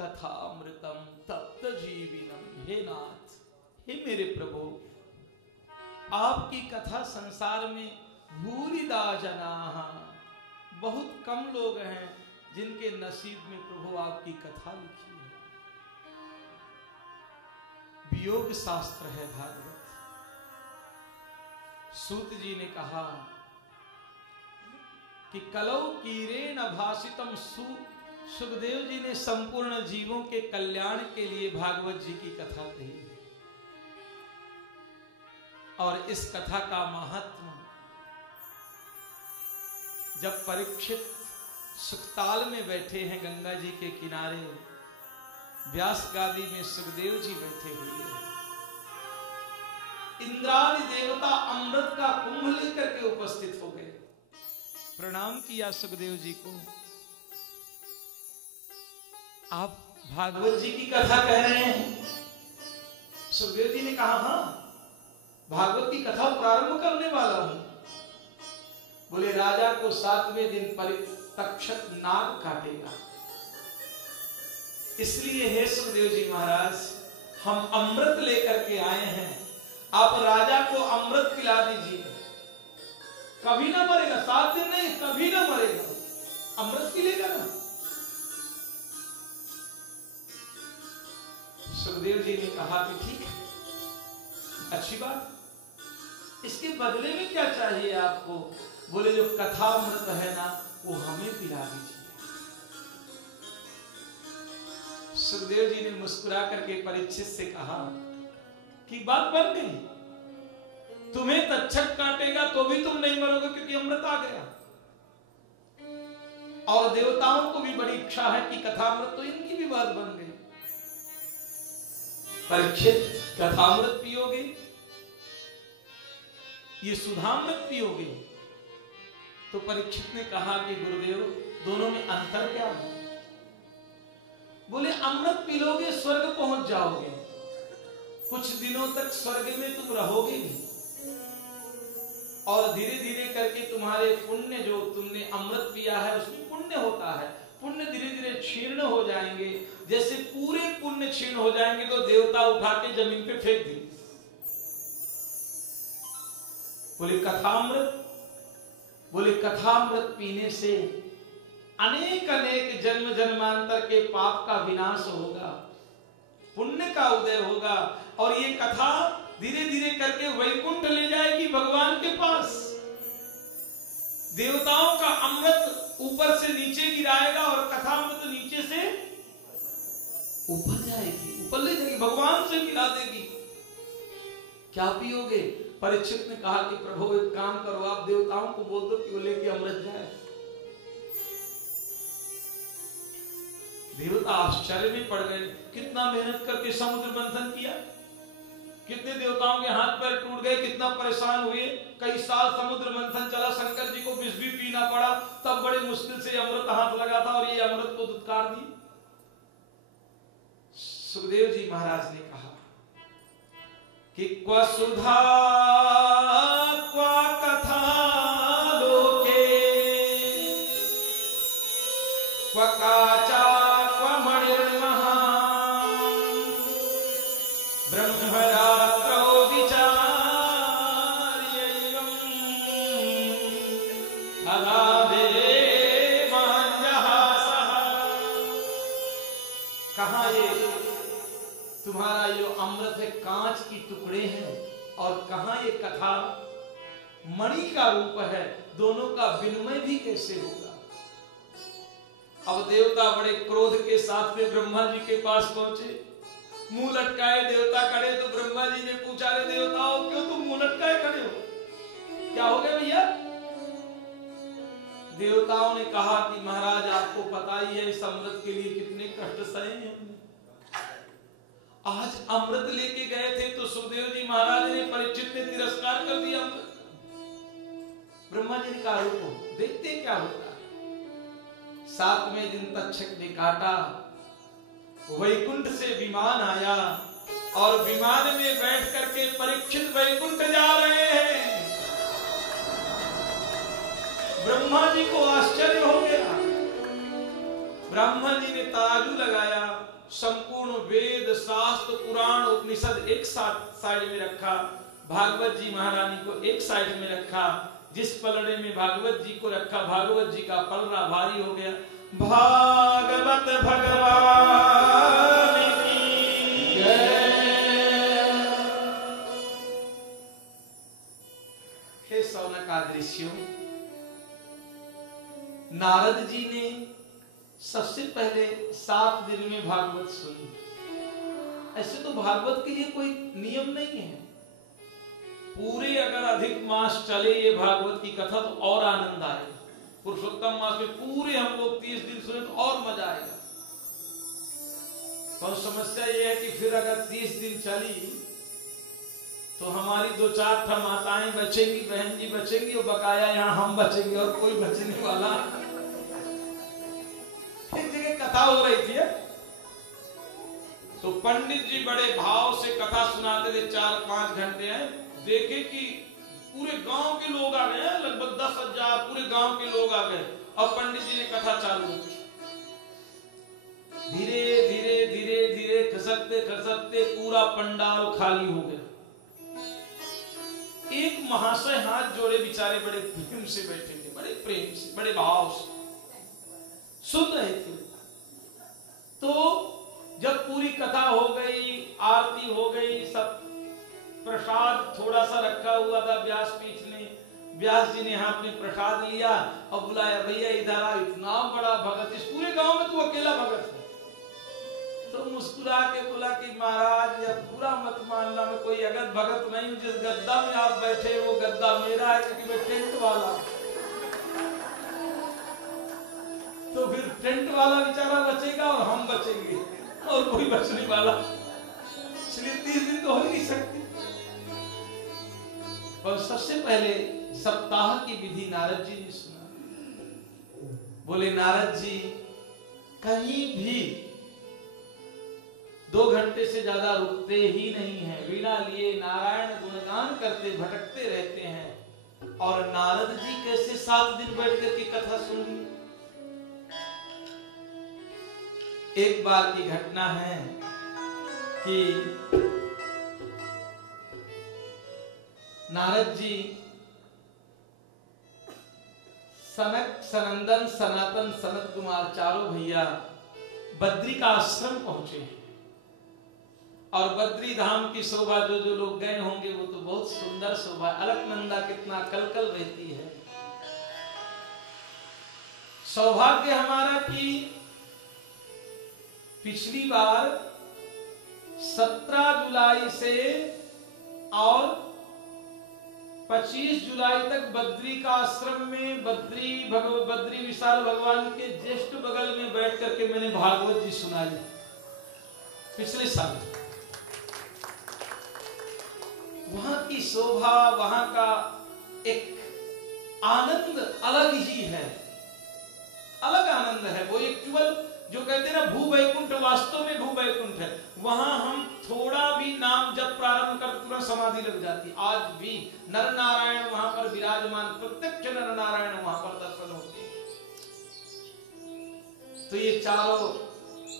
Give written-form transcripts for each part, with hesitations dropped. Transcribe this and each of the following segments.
कथामृतम तप्त जीविनम। हे नाथ, हे मेरे प्रभु, आपकी कथा संसार में भूरिदा जनाः, बहुत कम लोग हैं जिनके नसीब में प्रभु आपकी कथा लिखी है। वियोग शास्त्र है भागवत। सूत जी ने कहा कि कलौ कीरेण भाषितम। सुखदेव जी ने संपूर्ण जीवों के कल्याण के लिए भागवत जी की कथा कही है। और इस कथा का महात्म जब परीक्षित सुखताल में बैठे हैं गंगा जी के किनारे, व्यास गादी में सुखदेव जी बैठे हुए हैं, इंद्रादि देवता अमृत का कुंभ लेकर के उपस्थित हो गए। प्रणाम किया सुखदेव जी को। आप भागवत जी की कथा कह रहे हैं? सुखदेव जी ने कहा, हाँ, भागवत की कथा प्रारंभ करने वाला हूं। बोले, राजा को 7वें दिन तक्षक नाग काटेगा, इसलिए हे सुखदेव जी महाराज, हम अमृत लेकर के आए हैं, आप राजा को अमृत पिला दीजिए। कभी ना मरेगा, 7 दिन नहीं, कभी ना मरेगा, अमृत पिलेगा ना। सुखदेव जी ने कहा कि ठीक है, अच्छी बात, इसके बदले में क्या चाहिए आपको? बोले, जो कथा अमृत है ना, वो हमें पिला दीजिए। सुखदेव जी ने मुस्कुरा करके परीक्षित से कहा कि बात बन गई, तुम्हें तक्षक काटेगा तो भी तुम नहीं मरोगे, क्योंकि अमृत आ गया। और देवताओं को भी बड़ी इच्छा है कि कथामृत, तो इनकी भी बात बन गई। परीक्षित, कथामृत पियोगे, ये सुधामृत पियोगे? तो परीक्षित ने कहा कि गुरुदेव, दोनों में अंतर क्या है? बोले, अमृत पी लोगे स्वर्ग पहुंच जाओगे, कुछ दिनों तक स्वर्ग में तुम रहोगे भी, और धीरे धीरे करके तुम्हारे पुण्य, जो तुमने अमृत पिया है उसमें पुण्य होता है, पुण्य धीरे धीरे क्षीर्ण हो जाएंगे। जैसे पूरे पुण्य क्षीण हो जाएंगे तो देवता उठा के जमीन पे फेंक देंगे। बोले, कथामृत? बोले, कथामृत पीने से अनेक अनेक जन्म जन्मांतर के पाप का विनाश होगा, पुण्य का उदय होगा, और ये कथा धीरे धीरे करके वैकुंठ ले जाएगी भगवान के पास। देवताओं का अमृत ऊपर से नीचे गिराएगा और कथा अमृत नीचे से ऊपर जाएगी, ऊपर ले जाएगी, भगवान से मिला देगी। क्या पियोगे? परीक्षित ने कहा कि प्रभु एक काम करो, आप देवताओं को बोल दो कि वो लेके अमृत जाए। देवता आश्चर्य में पड़ गए, कितना मेहनत करके समुद्र मंथन किया, कितने देवताओं के हाथ पैर टूट गए, कितना परेशान हुए, कई साल समुद्र मंथन चला, शंकर जी को विष भी पीना पड़ा, तब बड़े मुश्किल से अमृत हाथ लगा था और ये अमृत को दुत्कार दी। सुखदेव जी महाराज ने कहा कि क्व सुधा क्व कथा लोके क्व काचा क्व मणिर्महा ब्रह्मरात्रौ विचार्यैवम् अगाधे माञ्जहासः। कहाँ ये तुम्हारा ये अमृत है, कांच की टुकड़े हैं, और कहां ये कथा मणि का रूप है, दोनों का विनिमय भी कैसे होगा? अब देवता बड़े क्रोध के साथ में ब्रह्मा जी के पास पहुंचे, मुंह लटकाए देवता खड़े। तो ब्रह्मा जी ने पूछा, रे देवताओं, क्यों तुम मुंह लटकाए खड़े हो, क्या हो गया भैया? देवताओं ने कहा कि महाराज, आपको पता ही है इस अमृत के लिए कितने कष्ट सहे हैं। आज अमृत लेके गए थे तो सुखदेव जी महाराज ने, परीक्षित ने तिरस्कार कर दिया अमृत। ब्रह्मा जी ने कहा, रुको, देखते क्या होता है। 7वें दिन तक्षक ने काटा, वैकुंठ से विमान आया, और विमान में बैठ करके परीक्षित वैकुंठ जा रहे हैं। ब्रह्मा जी को आश्चर्य हो गया। ब्रह्मा जी ने तराजू लगाया, संपूर्ण वेद शास्त्र पुराण उपनिषद एक साइड में रखा, भागवत जी महारानी को एक साइड में रखा। जिस पलड़े में भागवत जी को रखा, भागवत जी का पलड़ा भारी हो गया। भागवत भगवान की जय। हे शौनकादृश्यों, नारद जी ने सबसे पहले 7 दिन में भागवत सुनी। ऐसे तो भागवत के लिए कोई नियम नहीं है, पूरे अगर अधिक मास चले ये भागवत की कथा तो और आनंद आएगा। पुरुषोत्तम मास में पूरे हम लोग 30 दिन सुने तो और मजा आएगा। तो समस्या ये है कि फिर अगर 30 दिन चली तो हमारी 2-4 माताएं बचेंगी, बहन जी बचेंगी, और बकाया यहाँ हम बचेंगे और कोई बचने वाला। एक जगह कथा हो रही थी तो पंडित जी बड़े भाव से कथा सुनाते थे, 4-5 घंटे हैं। देखे कि पूरे गांव के लोग आ गए, लगभग 10,000 पूरे गांव के लोग आ गए, और पंडित जी ने कथा चालू की। धीरे धीरे धीरे धीरे खसकते खसकते पूरा पंडाल खाली हो गया। एक महाशय हाथ जोड़े बेचारे बड़े प्रेम से बैठे थे, बड़े प्रेम से, बड़े भाव से सुन रहे थे। तो जब पूरी कथा हो गई, आरती हो गई, सब प्रसाद थोड़ा सा रखा हुआ था व्यासपीठ में, व्यास जी ने हाथ में प्रसाद लिया और बुलाया, भैया इधर आ, इतना बड़ा भगत, इस पूरे गांव में तू अकेला भगत है। तो मुस्कुरा के बोला कि महाराज अब पूरा मत मानना, मैं कोई अगत भगत नहीं हूं, जिस गद्दा में आप बैठे वो गद्दा मेरा है, क्योंकि मैं टेंट वाला हूं। तो फिर टेंट वाला बेचारा बचेगा और हम बचेंगे, और कोई बचने वाला, इसलिए 30 दिन तो हो ही नहीं सकती। और सबसे पहले सप्ताह की विधि नारद जी ने सुना। बोले नारद जी कहीं भी 2 घंटे से ज्यादा रुकते ही नहीं है, वीणा लिए नारायण गुणगान करते भटकते रहते हैं। और नारद जी कैसे 7 दिन बैठ करके कथा सुन ली। एक बार की घटना है कि नारद जी सनक, सनंदन, सनातन, सनत कुमार चारों भैया बद्री का आश्रम पहुंचे। और बद्री धाम की शोभा जो लोग गए होंगे वो तो बहुत सुंदर शोभा, अलकनंदा कितना कलकल रहती है। सौभाग्य हमारा कि पिछली बार 17 जुलाई से और 25 जुलाई तक बद्री का आश्रम में बद्री विशाल भगवान के जस्ट बगल में बैठ करके मैंने भागवत जी सुनाई पिछले साल। वहां की शोभा, वहां का एक आनंद अलग ही है, अलग आनंद है। वो एक्चुअल जो कहते हैं ना भू वैकुंठ, वास्तव में भू वैकुंठ है। वहां हम थोड़ा भी नाम जब प्रारंभ कर तुरंत समाधि लग जाती। आज भी नर नारायण वहां पर विराजमान, प्रत्यक्ष नर नारायण वहां पर दर्शन होते हैं। तो ये चारों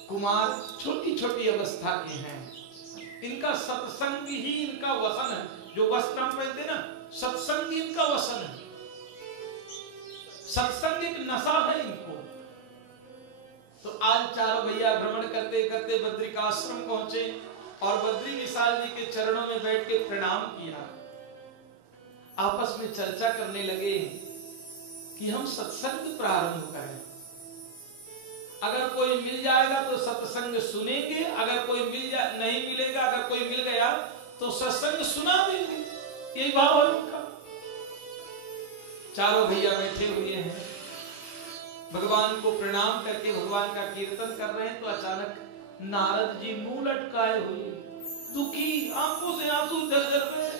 कुमार छोटी छोटी अवस्था के हैं, इनका सत्संग ही इनका वसन है। जो वस्त्र हम पहनते ना, सत्संग इनका वसन है, सत्संग एक नशा है इनको। तो आज चारों भैया भ्रमण करते करते बद्री का आश्रम पहुंचे और बद्री विशाल जी के चरणों में बैठ के प्रणाम किया। आपस में चर्चा करने लगे कि हम सत्संग प्रारंभ करें। अगर कोई मिल जाएगा तो सत्संग सुनेंगे, अगर कोई नहीं मिलेगा, अगर कोई मिल गया तो सत्संग सुना देंगे। यही भाव है उनका। चारों भैया बैठे हुए हैं, भगवान को प्रणाम करके भगवान का कीर्तन कर रहे हैं। तो अचानक नारद जी मुंह लटकाए हुए, दुखी, आंखों से आंसू झरझर रहे।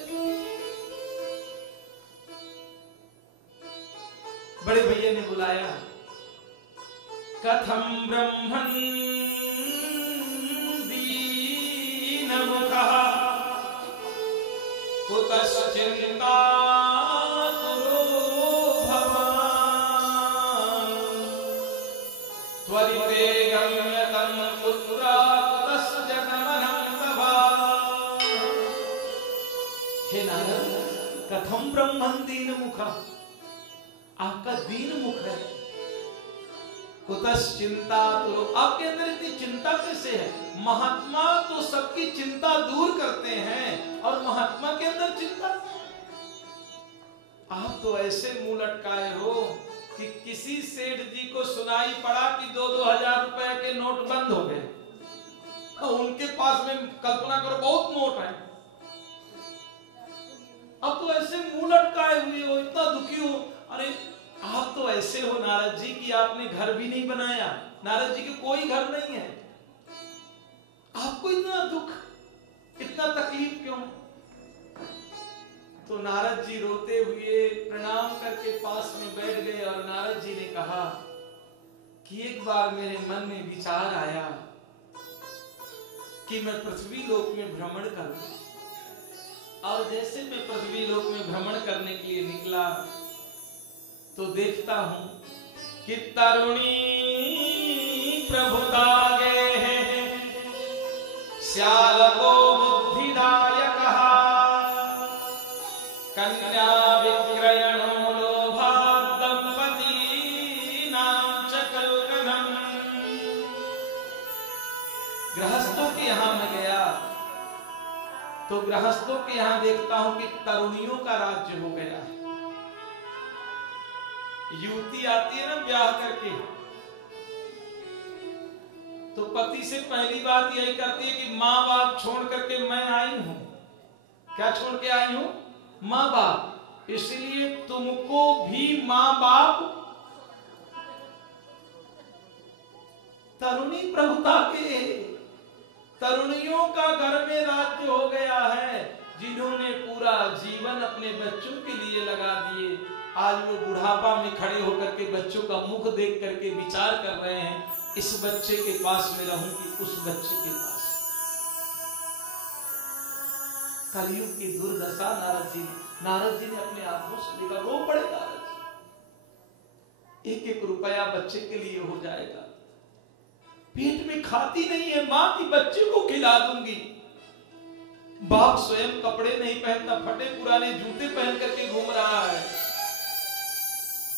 बड़े भैया ने बुलाया, कथम ब्रह्मन् दीनमुखः कुतश्चिन्ता कुरु भवान् त्वरिते गम्यतं पुत्रात् ब्रह्मन दीन मुखा, आपका दीन मुख है। कुतस चिंता तो, आपके अंदर इतनी चिंता कैसे है? महात्मा तो सबकी चिंता दूर करते हैं और महात्मा के अंदर चिंता। आप तो ऐसे मुंह लटकाए हो कि किसी सेठ जी को सुनाई पड़ा कि 2-2 हजार रुपए के नोट बंद हो गए, उनके पास में कल्पना करो बहुत नोट है, अब तो ऐसे मुंह लटकाए हुए हो, इतना दुखी हो। अरे आप तो ऐसे हो नारद जी कि आपने घर भी नहीं बनाया, नारद जी के कोई घर नहीं है, आपको इतना दुख, इतना तकलीफ क्यों? तो नारद जी रोते हुए प्रणाम करके पास में बैठ गए और नारद जी ने कहा कि एक बार मेरे मन में विचार आया कि मैं पृथ्वी लोक में भ्रमण करूं, और जैसे मैं पृथ्वी लोक में भ्रमण करने के लिए निकला तो देखता हूं कि तरुणी प्रभुतागे श्यालको बुद्धिदायक कन्या विक्रयणो लोभा दंपती नाम च कल्कनम। गृहस्थों के यहां मैं गया तो गृहस्थों के यहां देखता हूं कि तरुणियों का राज्य हो गया है। युवती आती है ना ब्याह करके, तो पति से पहली बात यही करती है कि माँ बाप छोड़ करके मैं आई हूं। क्या छोड़ के आई हूं? माँ बाप। इसलिए तुमको भी माँ बाप तरुणी प्रभुता के, तरुणियों का घर में राज्य हो गया है, जिन्होंने पूरा जीवन अपने बच्चों के लिए लगा दिए। आज वो बुढ़ापा में खड़े होकर के बच्चों का मुख देख करके विचार कर रहे हैं, इस बच्चे के पास में रहूं कि उस बच्चे के पास। कलयुग की दुर्दशा नारद जी ने अपने आंखों से देखा, रो पड़े नारद जी। 1-1 रुपया बच्चे के लिए हो जाएगा, पेट में खाती नहीं है मां की बच्चे को खिला दूंगी। बाप स्वयं कपड़े नहीं पहनता, फटे पुराने जूते पहन करके घूम रहा है,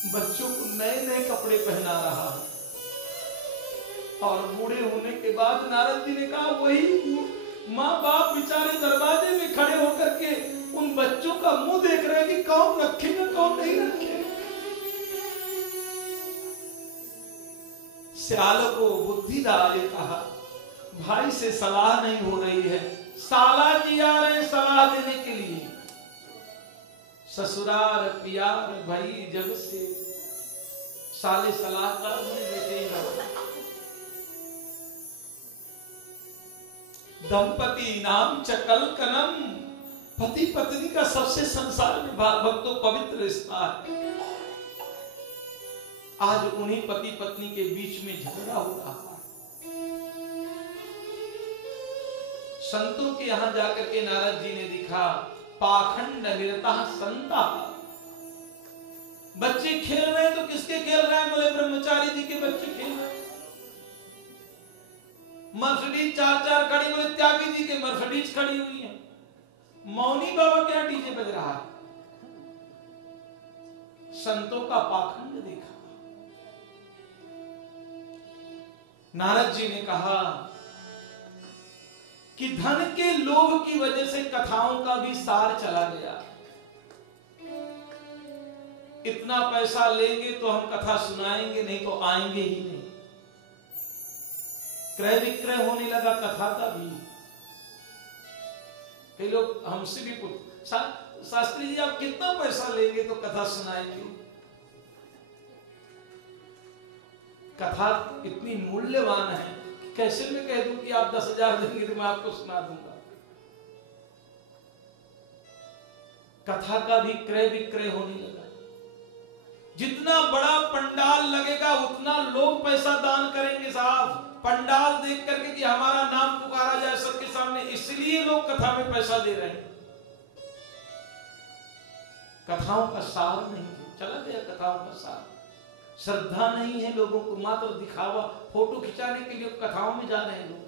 बच्चों को नए-नए कपड़े पहना रहा है। और बूढ़े होने के बाद नारद जी ने कहा वही माँ बाप बेचारे दरवाजे में खड़े होकर के उन बच्चों का मुंह देख रहे हैं कि कौन रखेगा कौन नहीं रखेगा। श्याल को बुद्धिदाय कहा, भाई से सलाह नहीं हो रही है, साला जी आ रहे सलाह देने के लिए। ससुराल प्यार भाई जग से साले सलाहकार में बेटे दंपति नाम चकल कनम, पति पत्नी का सबसे संसार में भक्तों पवित्र रिश्ता है। आज उन्हीं पति पत्नी के बीच में झगड़ा हो रहा है। संतों के यहां जाकर के नारद जी ने दिखा पाखंड निरता संता, बच्चे खेल रहे हैं तो किसके खेल रहे हैं? बोले ब्रह्मचारी जी के बच्चे खेल रहे हैं। मर्सिडीज 4-4 खड़ी, बोले त्यागी जी के मर्सिडीज खड़ी हुई है। मौनी बाबा क्या डीजे बज रहा है? संतों का पाखंड देखा। नारद जी ने कहा कि धन के लोभ की वजह से कथाओं का भी सार चला गया। इतना पैसा लेंगे तो हम कथा सुनाएंगे, नहीं तो आएंगे ही नहीं। क्रय विक्रय होने लगा कथा का भी। कई लोग हमसे भी पूछते, शास्त्री जी आप कितना पैसा लेंगे तो कथा सुनाएंगे? कथा इतनी मूल्यवान है कि कैसे मैं कह दूं कि आप 10,000 देंगे तो मैं आपको सुना दूंगा। कथा का भी क्रय विक्रय होने लगा। जितना बड़ा पंडाल लगेगा उतना लोग पैसा दान करेंगे साहब, पंडाल देख करके कि हमारा नाम पुकारा जाए सबके सामने, इसलिए लोग कथा में पैसा दे रहे हैं। कथाओं का सार नहीं चला गया, कथाओं का सार। श्रद्धा नहीं है लोगों को, मात्र दिखावा, फोटो खिंचाने के लिए कथाओं में जा रहे हैं लोग।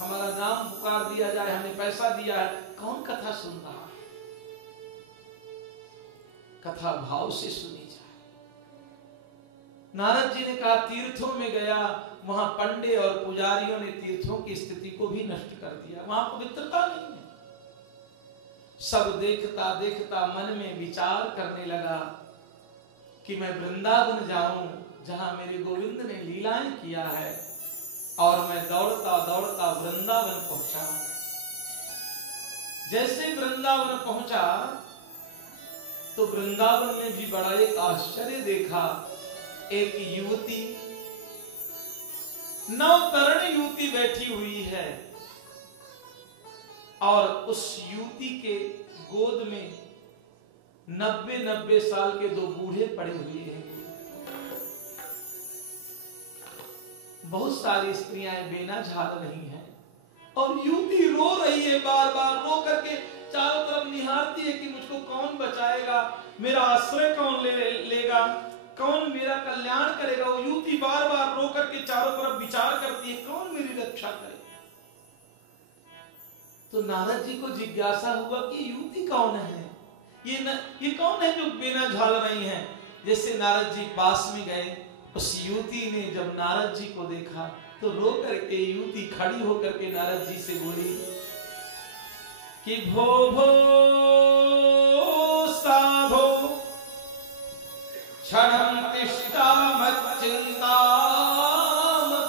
हमारा नाम पुकार दिया जाए, हमने पैसा दिया है, कौन कथा सुन रहा है? कथा भाव से सुनी जाए। नारद जी ने कहा तीर्थों में गया, वहां पंडे और पुजारियों ने तीर्थों की स्थिति को भी नष्ट कर दिया, वहां पवित्रता नहीं है। सब देखता देखता मन में विचार करने लगा कि मैं वृंदावन जाऊं जहां मेरे गोविंद ने लीलाएं किया है, और मैं दौड़ता दौड़ता वृंदावन पहुंचा। जैसे वृंदावन पहुंचा तो वृंदावन में भी बड़ा एक आश्चर्य देखा। एक युवती, नवतरण युवती बैठी हुई है, और उस युवती के गोद में 90 साल के दो बूढ़े पड़े हुए हैं। बहुत सारी स्त्रियां बेना झाड़ रही हैं, और युवती रो रही है, बार बार रो करके चारों तरफ निहारती है कि मुझको कौन बचाएगा, मेरा आश्रय कौन लेगा, कौन मेरा कल्याण करेगा। वो युवती बार बार रो करके चारों तरफ विचार करती है, कौन मेरी रक्षा करे। तो नारद जी को जिज्ञासा हुआ कि युवती कौन है, ये कौन है जो बेना झाड़ रही है। जैसे नारद जी पास में गए, उस युवती ने जब नारद जी को देखा तो रो करके युवती खड़ी होकर के नारद जी से बोली कि भो भो साधो क्षणं तिष्ठामच्चिन्तां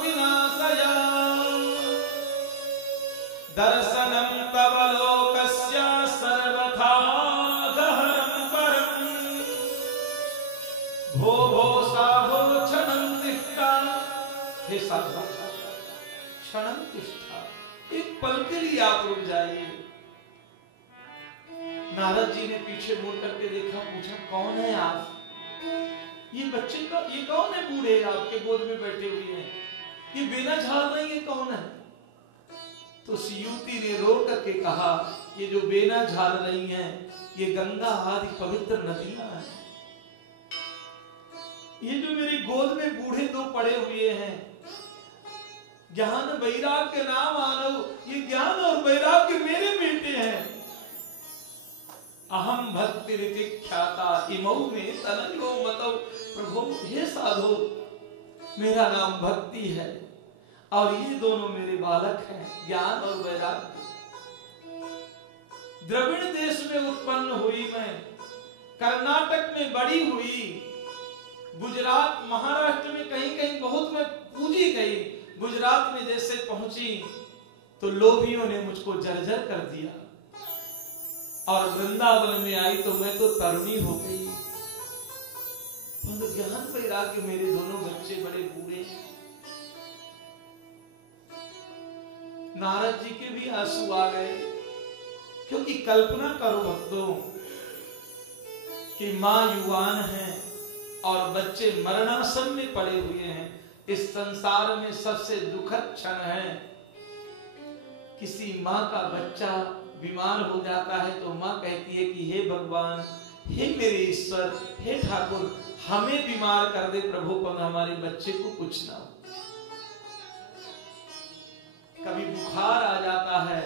विनाशया, दर्शनं तव लोकस्य सर्वथा गहनं परम्। भो भो साधो क्षणं तिष्ठा, हे साधो क्षणं तिष्ठा, एक पल के लिए आप रुक जाइए। नारद जी ने पीछे मुड़ करके देखा, पूछा कौन है आप, ये बच्चे का, ये कौन है बूढ़े आपके गोद में बैठे हुए हैं, ये बेना झाड़ रही है, कौन है। तो उस युवती ने रो करके कहा, ये जो बेना झाड़ रही हैं ये गंगा आदि पवित्र नदियां हैं, ये जो मेरी गोद में बूढ़े दो पड़े हुए हैं, ज्ञान वैराग्य नाम आनव, ये ज्ञान और वैराग्य मेरे बेटे हैं। अहम भक्ति रीति ख्याता इमौ में तनयो मतौ। प्रभु हे साधु, मेरा नाम भक्ति है और ये दोनों मेरे बालक हैं, ज्ञान और वैराग्य। द्रविड़ देश में उत्पन्न हुई मैं, कर्नाटक में बड़ी हुई, गुजरात महाराष्ट्र में कहीं कहीं बहुत मैं पूजी गई, गुजरात में जैसे पहुंची तो लोभियों ने मुझको जर्जर कर दिया, और वृंदावन में आई तो मैं तो तरुणी हो गई। तो ज्ञान वैराग्य मेरे दोनों बच्चे बड़े बूढ़े। नारद जी के भी आंसू आ गए, क्योंकि कल्पना करो भक्तों कि मां युवान है और बच्चे मरणासन में पड़े हुए हैं। इस संसार में सबसे दुखद क्षण है, किसी मां का बच्चा बीमार हो जाता है तो मां कहती है कि हे भगवान, हे मेरे ईश्वर, हे ठाकुर, हमें बीमार कर दे प्रभु, पर हमारे बच्चे को कुछ ना हो। कभी बुखार आ जाता है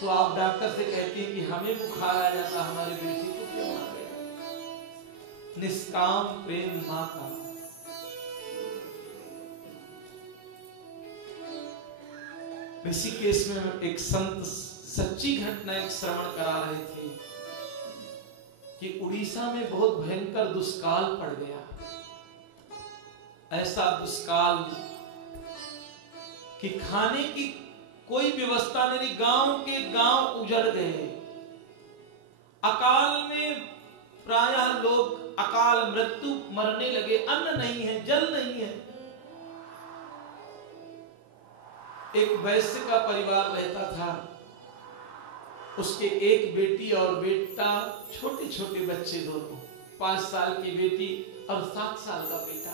तो आप डॉक्टर से कहती हैं कि हमें बुखार आ जाता, हमारे बेटी को क्यों आ गया। निष्काम प्रेम मां का। ऋषिकेश में एक संत सच्ची घटना एक श्रवण करा रहे थे कि उड़ीसा में बहुत भयंकर दुष्काल पड़ गया। ऐसा दुष्काल कि खाने की कोई व्यवस्था नहीं, गांव के गांव उजड़ गए। अकाल में प्रायः लोग अकाल मृत्यु मरने लगे, अन्न नहीं है, जल नहीं है। एक वैश्य का परिवार रहता था, उसके एक बेटी और बेटा, छोटे छोटे बच्चे दोनों, 5 साल की बेटी और 7 साल का बेटा।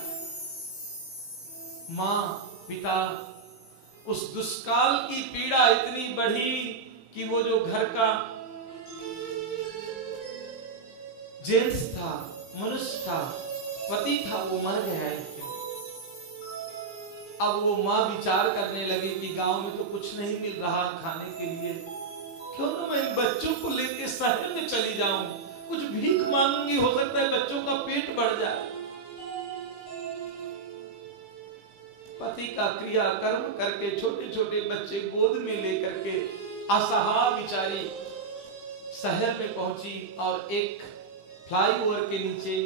मां पिता, उस दुष्काल की पीड़ा इतनी बढ़ी कि वो जो घर का जेंट्स था, मनुष्य था, पति था, वो मर गया है। अब वो मां विचार करने लगी कि गांव में तो कुछ नहीं मिल रहा खाने के लिए, क्यों ना मैं इन बच्चों को लेके शहर में चली जाऊं, कुछ भीख मांगूंगी, हो सकता है बच्चों का पेट बढ़ जाए। पति का क्रिया कर्म करके छोटे छोटे बच्चे गोद में लेकर के असहाय बिचारी शहर में पहुंची और एक फ्लाईओवर के नीचे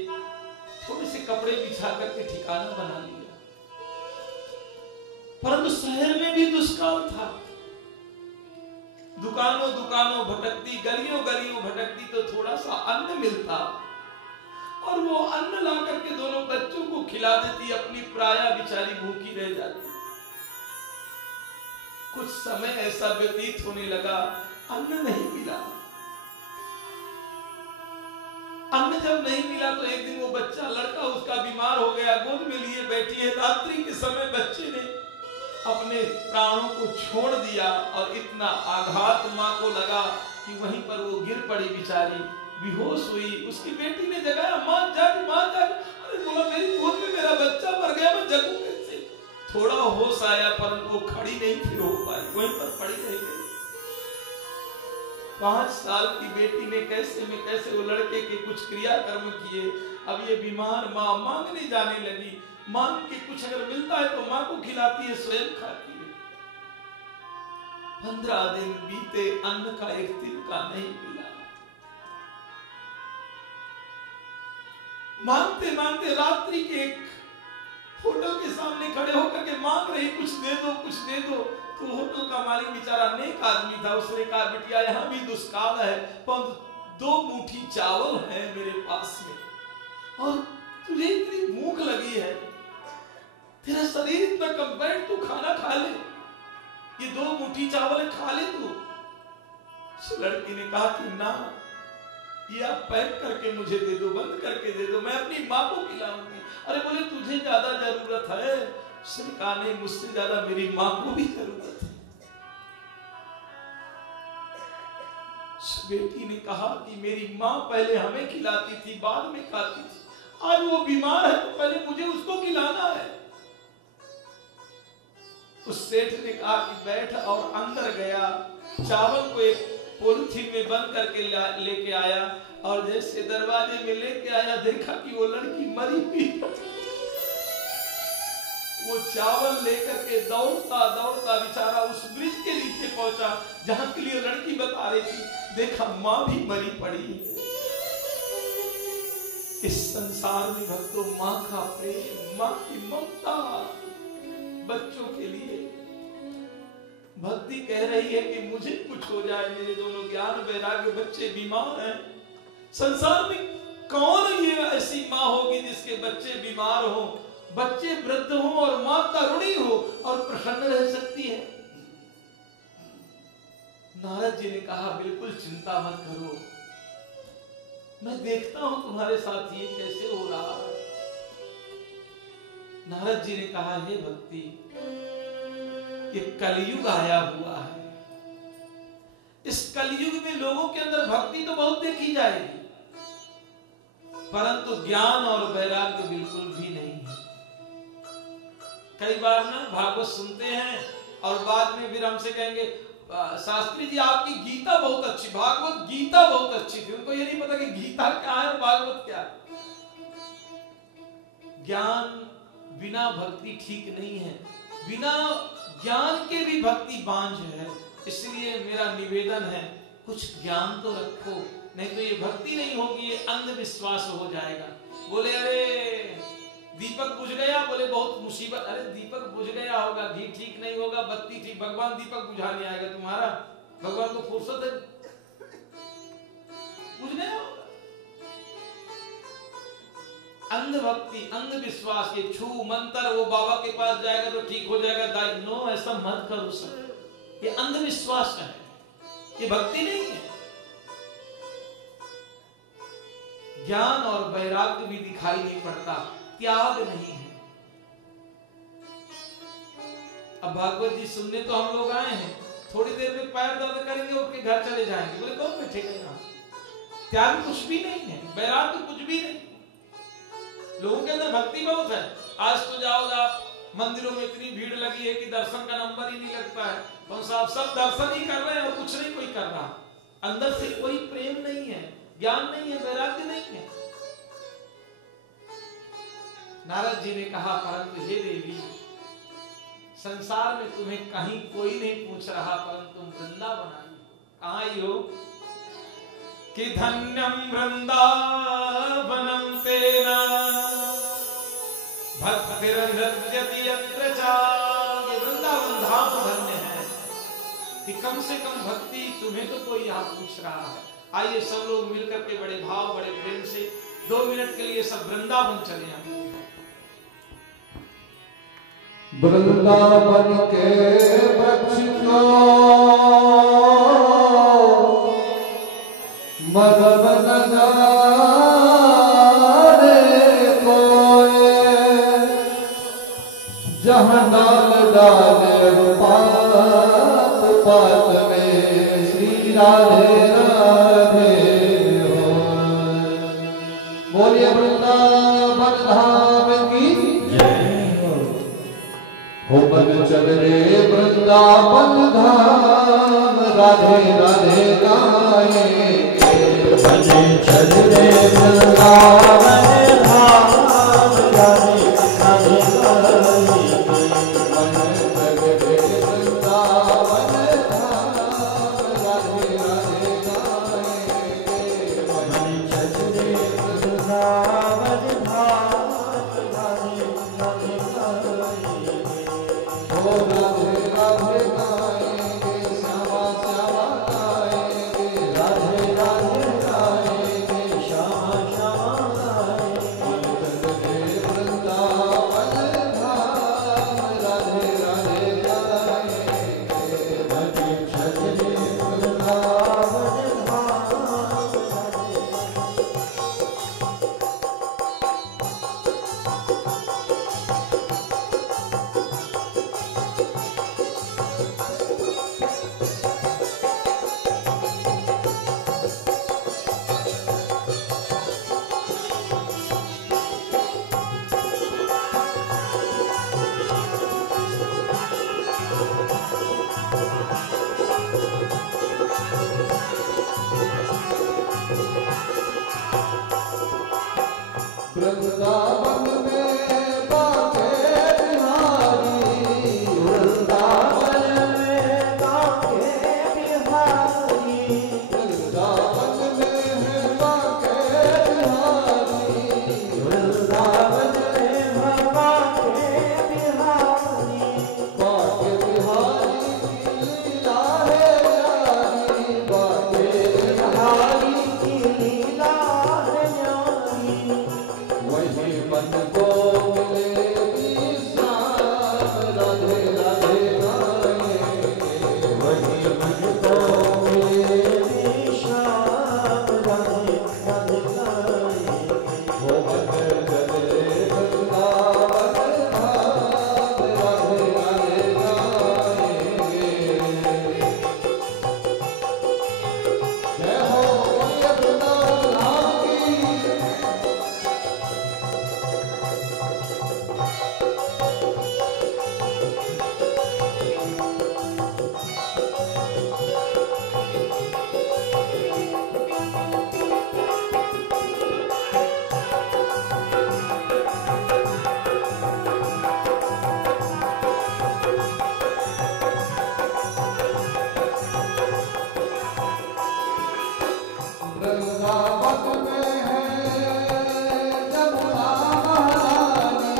थोड़े से कपड़े बिछा करके ठिकाना बना लिया। परंतु शहर में भी दुष्काल था। दुकानों दुकानों भटकती, गलियों गलियों भटकती तो थोड़ा सा अन्न मिलता और वो अन्न ला करके दोनों बच्चों को खिला देती, अपनी प्राया बिचारी भूखी रह जाती। कुछ समय ऐसा व्यतीत होने लगा, अन्न नहीं मिला। अन्न जब नहीं मिला तो एक दिन वो बच्चा, लड़का उसका बीमार हो गया, गोद में लिए बैठी है। रात्रि के समय बच्चे ने अपने प्राणों को छोड़ दिया और इतना आघात मां को लगा कि वहीं पर वो गिर पड़ी बिचारी, बेहोश हुई। उसकी बेटी ने जगाया, मां जाग, मां जाग। अरे बोला मेरी गोद में मेरा बच्चा मर गया, मैं जगूं कैसे? थोड़ा होश आया परंतु वो खड़ी नहीं फिर हो पाई, वहीं पर पड़ी रह गई। 5 साल की बेटी ने कैसे में कैसे वो लड़के के कुछ क्रियाकर्म किए। अब ये बीमार माँ मांगने जाने लगी, मांग के कुछ अगर मिलता है तो माँ को खिलाती है, स्वयं खाती है। 15 दिन बीते, अन्न का एक तिनका नहीं मिला। मांगते मांगते रात्रि के एक होटल के सामने खड़े होकर के मांग रही, कुछ दे दो, कुछ दे दो। तो होटल का मालिक बेचारा नेक आदमी था, उसने कहा बिटिया यहाँ भी दुष्काल है, पर 2 मुट्ठी चावल है मेरे पास में और तुझे इतनी भूख लगी है, तेरा शरीर इतना कम, बैठ तू खाना खा ले, ये 2 मुट्ठी चावल है, खा ले तू। उस लड़की ने कहा कि ना, ये आप पैक करके मुझे दे दो, बंद करके दे दो, मैं अपनी माँ को खिलाऊंगी। अरे बोले तुझे ज्यादा जरूरत है? उसने कहा नहीं, मुझसे ज्यादा मेरी माँ को भी जरूरत है। उस बेटी ने कहा कि मेरी माँ पहले हमें खिलाती थी, बाद में खाती थी, आज वो बीमार है तो पहले मुझे उसको खिलाना है। उस सेठ ने कहा कि बैठ, और अंदर गया, चावल को एक पॉलिथीन में बंद करके लेके आया और जैसे दरवाजे में लेके आया, देखा कि वो लड़की मरी हुई। वो चावल लेकर के दौड़ता दौड़ता बेचारा उस ब्रिज के नीचे पहुंचा जहां के लिए लड़की बता रही थी, देखा मां भी मरी पड़ी है। इस संसार में भक्तों, मां का प्रेम, मां की ममता बच्चों के लिए। भक्ति कह रही है कि मुझे कुछ हो जाए, मेरे दोनों ज्ञान वैराग्य बच्चे बीमार हैं। संसार में कौन ये ऐसी माँ होगी जिसके बच्चे बीमार हो, बच्चे वृद्ध हो और माँ तरुणी हो और प्रसन्न रह सकती है? नारद जी ने कहा बिल्कुल चिंता मत करो, मैं देखता हूं तुम्हारे साथ ये कैसे हो रहा है। नारद जी ने कहा हे भक्ति, ये कलयुग आया हुआ है, इस कलयुग में लोगों के अंदर भक्ति तो बहुत देखी जाएगी परंतु ज्ञान और वैराग्य बिल्कुल भी नहीं है। कई बार ना भागवत सुनते हैं और बाद में फिर हमसे कहेंगे शास्त्री जी आपकी गीता बहुत अच्छी, भागवत गीता बहुत अच्छी थी। उनको ये नहीं पता कि गीता क्या है और भागवत क्या है। ज्ञान बिना भक्ति ठीक नहीं है, बिना ज्ञान के भी भक्ति बांझ है। इसलिए मेरा निवेदन है कुछ ज्ञान तो रखो, नहीं तो ये भक्ति नहीं होगी, ये अंधविश्वास हो जाएगा। बोले अरे दीपक बुझ गया, बोले बहुत मुसीबत। अरे दीपक बुझ गया होगा, घी ठीक नहीं होगा, बत्ती ठीक, भगवान दीपक बुझाने आएगा तुम्हारा? भगवान को फुर्सत है? बुझ गया होगा। अंधभक्ति, अंधविश्वास, ये छू मंत्र, वो बाबा के पास जाएगा तो ठीक हो जाएगा, नो ऐसा मत करो सर, ये अंधविश्वास है, ये भक्ति नहीं है। ज्ञान और वैराग्य भी दिखाई नहीं पड़ता, त्याग नहीं है। अब भागवत जी सुनने तो हम लोग आए हैं, थोड़ी देर में पैर दर्द करेंगे, उठ के घर चले जाएंगे। बोले कौन बैठेगा यहाँ? त्याग कुछ भी नहीं है, वैराग्य कुछ भी नहीं। लोगों के अंदर भक्ति बहुत है। आज तो जाओगे मंदिरों में इतनी भीड़ लगी है कि दर्शन का नंबर ही नहीं लगता है। कौन साहब सब दर्शन ही कर रहे हैं और कुछ नहीं कोई कर रहा, अंदर से कोई प्रेम नहीं है। ज्ञान नहीं है, वैराग्य नहीं है। नारद जी ने कहा परंतु हे देवी, संसार में तुम्हें कहीं कोई नहीं पूछ रहा, परंतु तुम वृंदावन आई हो। कहाँ आई हो? कि धन्यम वृंदावनम तेना भक्तिरनृत्यति यत्र चा। ये वृंदावन धाम धन्य है कि कम से कम भक्ति तुम्हें तो कोई यहाँ पूछ रहा है। आइए सब लोग मिलकर के बड़े भाव बड़े प्रेम से 2 मिनट के लिए सब वृंदावन चले आए। वृंदावन के वृक्ष को मदन नजारे कोए, जहाँ डाल डाले पात पात में श्री राधे राधे हो। बोलिए वृंदावन धाम की हो। बन चल रे वृंदावन धाम, राधे राधे गाएंगे। बन चल रे वृंदावन धाम, राधे राधे गाएंगे। बन चल रे वृंदावन धाम, राधे राधे गाएंगे। बन चल रे वृंदावन धाम, राधे राधे गाएंगे। ओ राधे राधे गाएंगे, श्यामा श्यामा गाएंगे। राधे राधे गाएंगे, श्यामा श्यामा गाएंगे। वृंदावन धाम, राधे राधे गाएंगे। भजे छजरे वृंदावन धाम, वृंदावन में बाके बिहारी, वृंदावन में बाके बिहारी। वृंदावन में है बाके बिहारी, वृंदावन में है बाके बिहारी। बाके बिहारी की लीला है न्यारी, बाके बिहारी की लीला है न्यारी। वही मन को मिलेगी शाम, राधे राधे गाएंगे। वही मन को मिलेगी शाम, राधे राधे गाएंगे। वो बन चले वृंदावन धाम, राधे राधे गाएंगे। जय हो बोलिए वृंदावन धाम की। वृंदावन में है जमुना महारानी,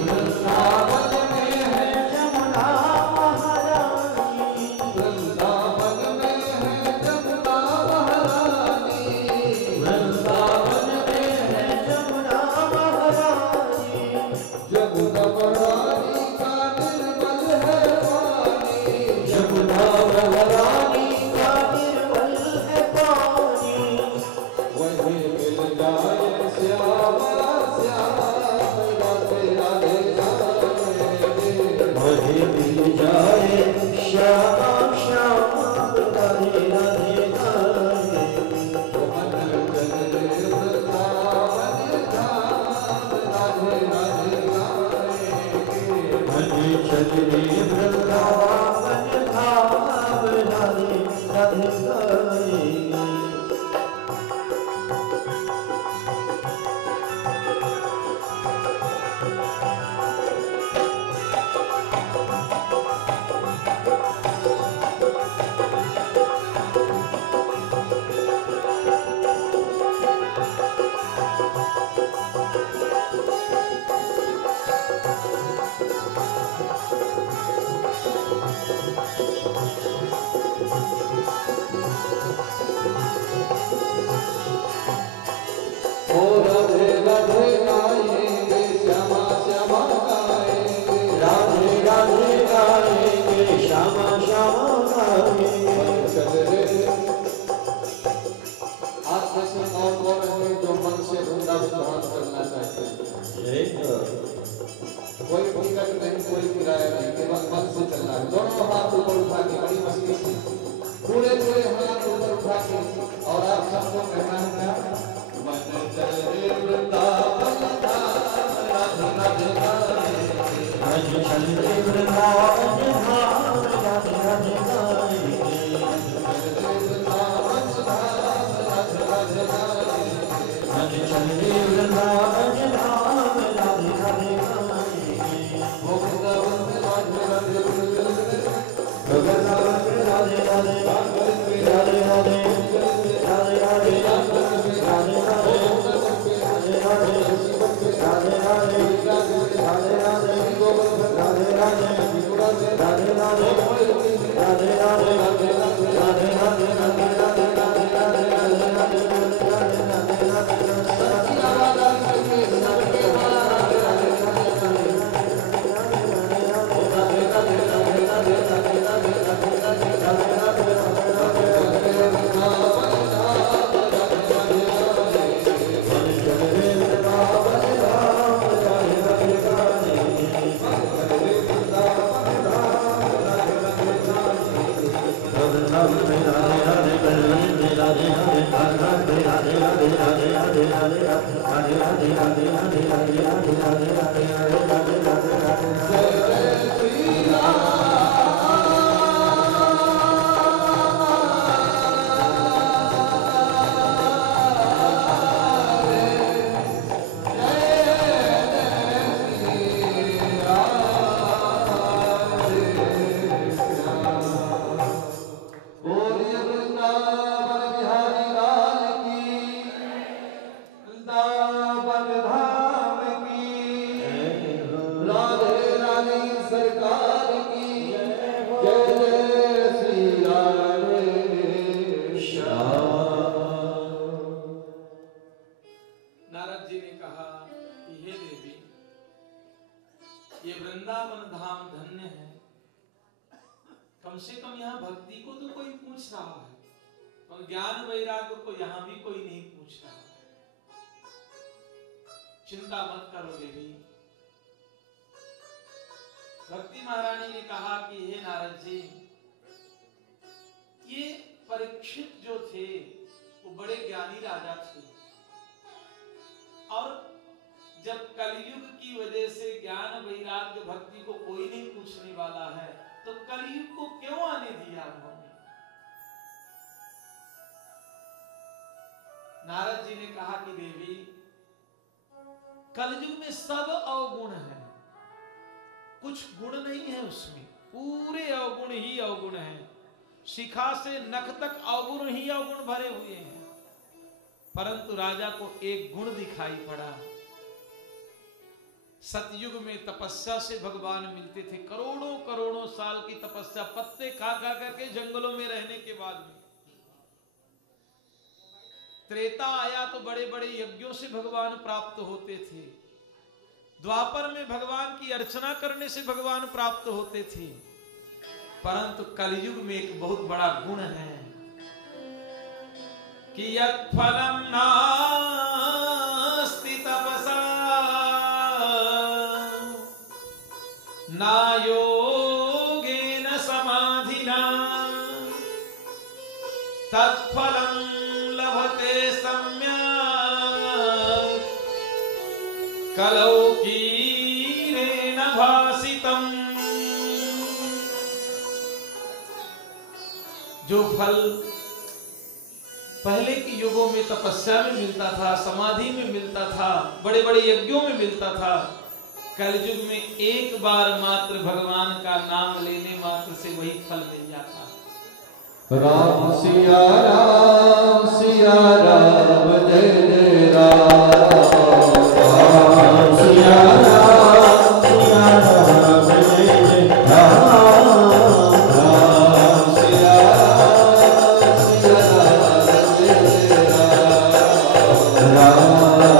वृंदावन में है जमुना महारानी। वृंदावन में है जमुना महारानी, वृंदावन में है जमुना महारानी। जमुना महारानी का निर्मल है पानी, जमुना महारानी का निर्मल है पानी। वही मिल जाए श्यामा श्यामा, राधे राधे गाएंगे। वही मिल जाए श्यामा श्यामा, राधे राधे गाएंगे। मन चल रे वृंदावन धाम, राधे राधे गाएंगे। भजे चल रे वृंदावन धाम, राधे राधे गाएंगे। राधे राधे गाएंगे श्यामा श्यामा गाएंगे राधे राधे गाएंगे श्यामा श्यामा गाएंगे। आज जैसे और हैं जो मन से वृंदावन धाम करना चाहते हैं, कोई टिकट नहीं, कोई किराया नहीं, केवल मन से चलना है। दोनों हाथ ऊपर उठा के बड़ी मस्ती से पूरे पूरे हाथ ऊपर उठा के और आप सबको कहना है क्या? मन चले वृंदावन धाम राधे राधे गाएंगे। मन चले वृंदावन धाम राधे राधे गाएंगे। वृंदावन धाम राधे राधे गाएंगे। मन चले वृंदावन धाम राधे राधे गाएंगे। वो वृंदावन में राधे राधे वृंदावन में राधे राधे राधे राधे राधे राधे राधे राधे चिंता मत करो देवी। भक्ति महारानी ने कहा कि हे नारद जी, ये परीक्षित जो थे वो बड़े ज्ञानी राजा थे, और जब कलयुग की वजह से ज्ञान वैराग्य भक्ति को कोई नहीं पूछने वाला है, तो कलयुग को क्यों आने दिया उन्होंने? नारद जी ने कहा कि देवी, कलयुग में सब अवगुण है, कुछ गुण नहीं है उसमें, पूरे अवगुण ही अवगुण है। शिखा से नख तक अवगुण ही अवगुण भरे हुए हैं। परंतु राजा को एक गुण दिखाई पड़ा। सतयुग में तपस्या से भगवान मिलते थे, करोड़ों करोड़ों साल की तपस्या, पत्ते खा खा करके जंगलों में रहने के बाद में। त्रेता आया तो बड़े बड़े यज्ञों से भगवान प्राप्त होते थे। द्वापर में भगवान की अर्चना करने से भगवान प्राप्त होते थे। परंतु कलयुग में एक बहुत बड़ा गुण है कि यत् फलम नास्ति तपसा ना योगेन समाधिना तत्फलं लभते सम्यक् कलौकीरेण भासितम्। जो फल पहले के युगों में तपस्या में मिलता था, समाधि में मिलता था, बड़े बड़े यज्ञों में मिलता था, कलयुग में एक बार मात्र भगवान का नाम लेने मात्र से वही फल मिल जाता। राम सिया राम जय जय राम। राम सिया राम जय जय राम। राम सिया राम जय जय राम।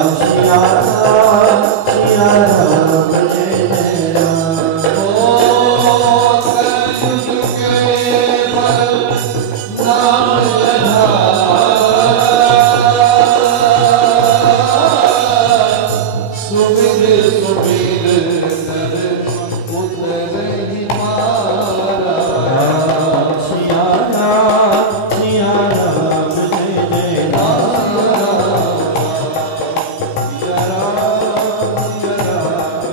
नहीं मारा। सिया राम जय जय राम। सिया राम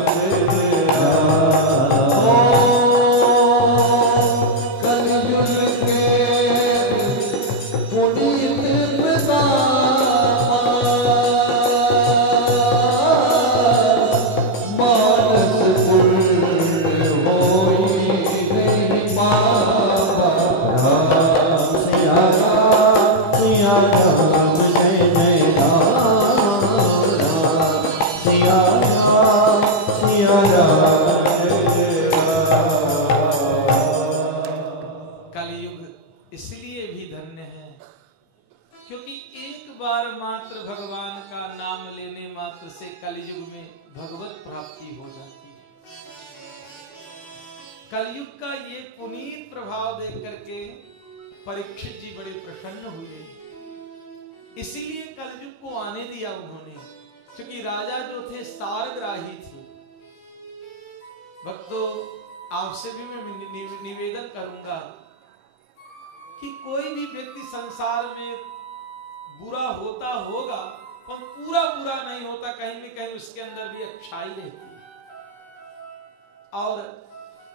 जय जय राम। ओ कलयुग के पुनीत पिता मानस पुण्य होई नहीं पावा। सिया राम जय जय राम। सिया राम जय जय राम। कलयुग इसलिए भी धन्य है क्योंकि एक बार मात्र भगवान का नाम लेने मात्र से कलयुग में भगवत प्राप्ति हो जाती है। कलयुग का ये पुनीत प्रभाव देख करके परीक्षित जी बड़े प्रसन्न हुए। इसीलिए कलयुग को आने दिया उन्होंने, क्योंकि राजा जो थे सारग्राही थे। भक्तों, आपसे भी मैं निवेदन करूंगा कि कोई भी व्यक्ति संसार में बुरा होता होगा पर पूरा बुरा नहीं होता, कहीं न कहीं उसके अंदर भी अच्छाई रहती है। और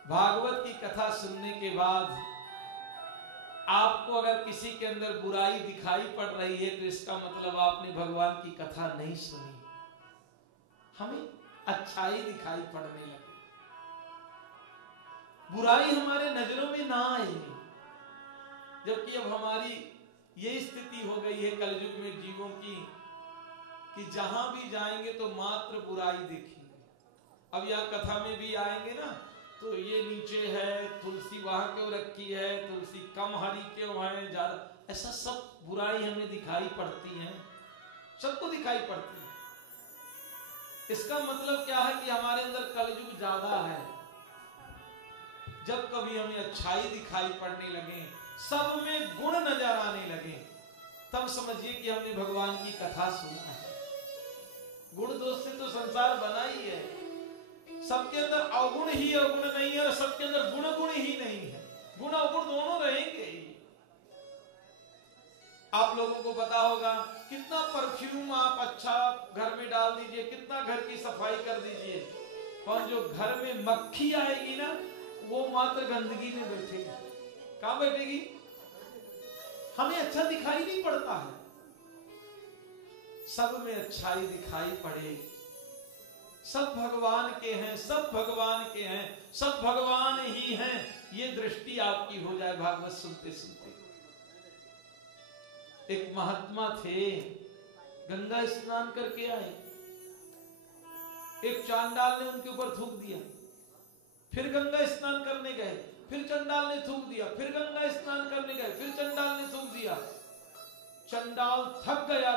भागवत की कथा सुनने के बाद आपको अगर किसी के अंदर बुराई दिखाई पड़ रही है तो इसका मतलब आपने भगवान की कथा नहीं सुनी। हमें अच्छाई दिखाई पड़ने लगी, बुराई हमारे नजरों में ना आए। जबकि अब हमारी ये स्थिति हो गई है कलयुग में जीवों की कि जहां भी जाएंगे तो मात्र बुराई दिखेगी। अब यहाँ कथा में भी आएंगे ना तो ये नीचे है, तुलसी वहां क्यों रखी है, तुलसी कम हरी क्यों है, ज्यादा, ऐसा सब बुराई हमें दिखाई पड़ती है, सबको दिखाई पड़ती है। इसका मतलब क्या है कि हमारे अंदर कलयुग ज्यादा है। जब कभी हमें अच्छाई दिखाई पड़ने लगे, सब में गुण नजर आने लगे, तब समझिए कि हमने भगवान की कथा सुना है। गुण दोष से तो संसार बना ही है। सबके अंदर अवगुण ही अवगुण नहीं है और सबके अंदर गुण गुण ही नहीं है। गुण अवगुण दोनों रहेंगे ही। आप लोगों को पता होगा कितना परफ्यूम आप अच्छा घर में डाल दीजिए, कितना घर की सफाई कर दीजिए, और जो घर में मक्खी आएगी ना वो मात्र गंदगी में बैठेगी। कहां बैठेगी? हमें अच्छा दिखाई नहीं पड़ता है। सब में अच्छाई दिखाई पड़े, सब भगवान के हैं, सब भगवान के हैं, सब भगवान ही हैं, ये दृष्टि आपकी हो जाए भागवत सुनते सुनते। एक महात्मा थे, गंगा स्नान करके आए, एक चांडाल ने उनके ऊपर थूक दिया, फिर गंगा स्नान करने गए, फिर चंडाल ने थूक दिया, फिर गंगा स्नान करने गए, फिर चंडाल ने थूक दिया। चंडाल थक गया,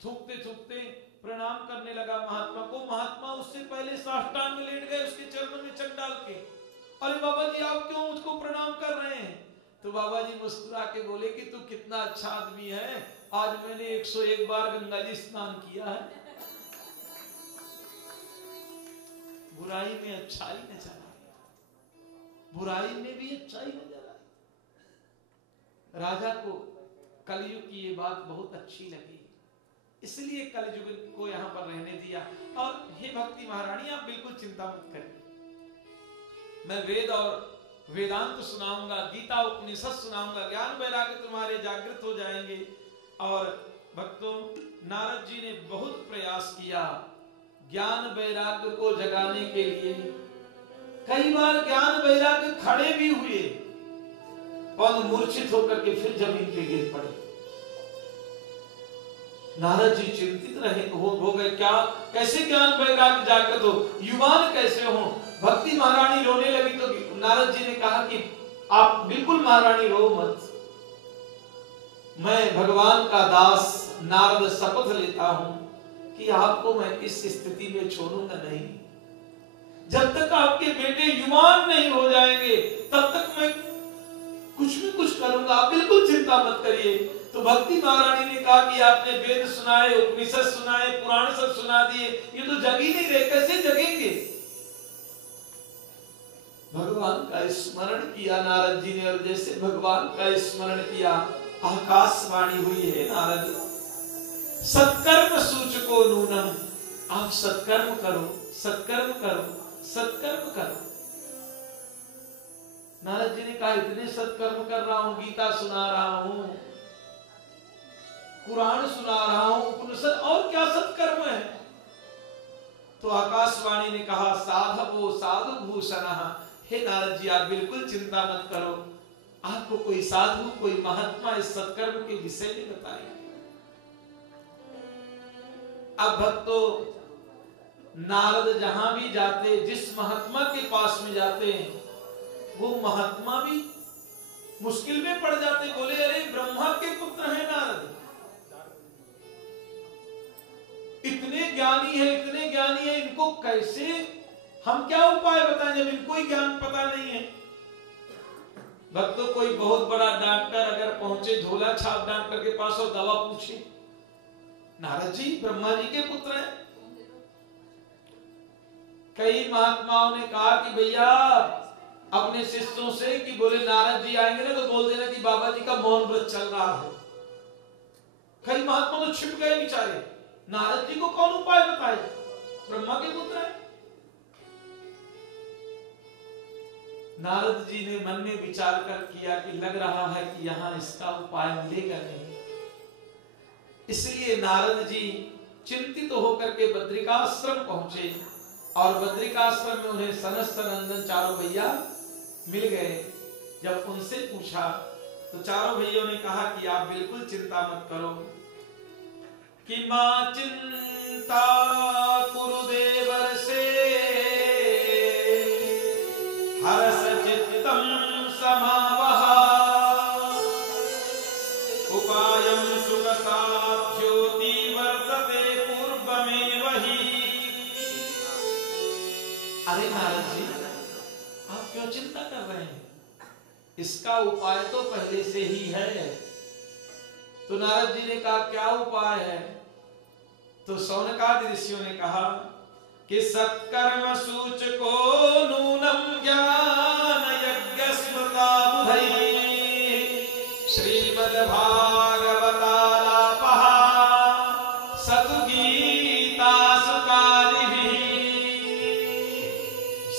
थूकते थूकते प्रणाम करने लगा महात्मा को। महात्मा उससे पहले साष्टांग में लेट गए उसके चरणों में चंडाल के। अरे बाबा जी आप क्यों मुझको प्रणाम कर रहे हैं? तो बाबा जी मुस्कुरा के बोले कि तू कितना अच्छा आदमी है, आज मैंने 101 बार गंगा जी स्नान किया है। बुराई में अच्छाई नजर आई, बुराई में भी अच्छाई नजर आई। राजा को कलयुग की ये बात बहुत अच्छी लगी, इसलिए कलयुग को यहां पर रहने दिया। और हे भक्ति महारानी आप बिल्कुल चिंता मत करिए, मैं वेद और वेदांत सुनाऊंगा, गीता उपनिषद सुनाऊंगा, ज्ञान वैराग्य तुम्हारे जागृत हो जाएंगे। और भक्तों, नारद जी ने बहुत प्रयास किया ज्ञान वैराग्य को जगाने के लिए। कई बार ज्ञान वैराग्य खड़े भी हुए और मूर्छित होकर के फिर जमीन पे गिर पड़े। नारद जी चिंतित रहे हो गए, क्या कैसे ज्ञान वैराग्य जागृत हो, युवान कैसे हो? भक्ति महारानी रोने लगी तो नारद जी ने कहा कि आप बिल्कुल महारानी रो मत, मैं भगवान का दास नारद शपथ लेता हूं कि आपको मैं इस स्थिति में छोड़ूंगा नहीं। जब तक आपके बेटे युवान नहीं हो जाएंगे तब तक मैं कुछ भी कुछ करूंगा, आप बिल्कुल चिंता मत करिए। तो भक्ति महारानी ने कहा कि आपने वेद सुनाए, उपनिषद सुनाए, पुराण सब सुना दिए, ये तो जग ही नहीं रहे, कैसे जगेंगे? भगवान का स्मरण किया नारद जी ने, और जैसे भगवान का स्मरण किया आकाशवाणी हुई है, नारद सत्कर्म सूचको नूनम, आप सत्कर्म करो, सत्कर्म करो, सत्कर्म करो। नारद जी ने कहा इतने सत्कर्म कर रहा हूं, गीता सुना रहा हूं, कुरान सुना रहा हूं, उपनिषद, और क्या सत्कर्म है? तो आकाशवाणी ने कहा साधवो साधु भूषण, हे नारद जी आप बिल्कुल चिंता मत करो, आपको कोई साधु कोई महात्मा इस सत्कर्म के विषय में बताएंगे। अब भक्तों, नारद जहां भी जाते, जिस महात्मा के पास में जाते हैं, वो महात्मा भी मुश्किल में पड़ जाते, बोले अरे ब्रह्मा के पुत्र हैं नारद, इतने ज्ञानी है, इतने ज्ञानी है, इनको कैसे हम क्या उपाय बताएं जब इनको ही ज्ञान पता नहीं है। भक्तों, कोई बहुत बड़ा डॉक्टर अगर पहुंचे झोला छाप डॉक्टर के पास और दवा पूछे, नारद जी ब्रह्मा जी के पुत्र हैं। कई महात्माओं ने कहा कि भैया अपने शिष्यों से कि बोले नारद जी आएंगे ना तो बोल देना कि बाबा जी का मौन व्रत चल रहा है। कई महात्मा तो छिप गए बेचारे, नारद जी को कौन उपाय बताए, ब्रह्मा के पुत्र है। नारद जी ने मन में विचार कर किया कि लग रहा है कि यहां इसका उपाय मिलेगा नहीं, इसलिए नारद जी चिंतित होकर के बद्रिकाश्रम पहुंचे, और बद्रिकाश्रम में उन्हें सनत सनंदन चारों भैया मिल गए। जब उनसे पूछा तो चारों भैयों ने कहा कि आप बिल्कुल चिंता मत करो, कि मां चिंता कुरुदेवर से हर्ष चित्तम समावह, उपायं सुख साध्योति वर्तते पूर्वमेव हि। अरे नारद जी आप क्यों चिंता कर रहे हैं, इसका उपाय तो पहले से ही है। तो नारद जी ने कहा क्या उपाय है? तो शौनकादि ऋषियों ने कहा कि सत्कर्म सूचको नूनम ज्ञान यज्ञ स्मृता बुधैः, श्रीमद् भागवतालापः सतु गीतासु कादिभिः,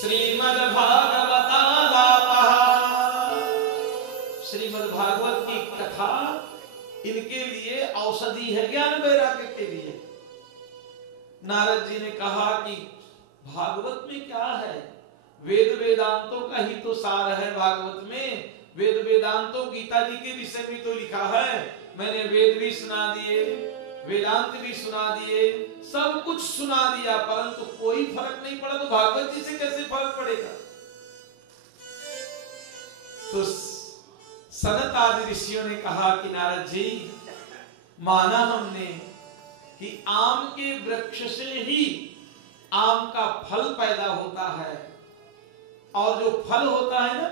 श्रीमद् भागवतालापः, श्रीमद् भागवत की कथा इनके लिए औषधि है, ज्ञान वैराग्य के लिए। नारद जी ने कहा कि भागवत में क्या है, वेद वेदांतों का ही तो सार है भागवत में। वेद वेदांतों गीता जी के विषय में तो लिखा है, मैंने वेद भी सुना दिए, वेदांत भी सुना दिए, सब कुछ सुना दिया, परंतु कोई फर्क नहीं पड़ा, तो भागवत जी से कैसे फर्क पड़ेगा? तो सनत आदि ऋषियों ने कहा कि नारद जी माना हमने कि आम के वृक्ष से ही आम का फल पैदा होता है, और जो फल होता है ना,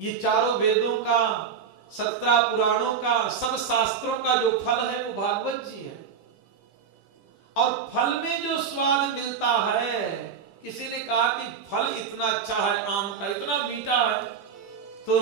ये चारों वेदों का, 17 पुराणों का, सब शास्त्रों का जो फल है वो भागवत जी है। और फल में जो स्वाद मिलता है, किसी ने कहा कि फल इतना अच्छा है आम का, इतना मीठा है, तो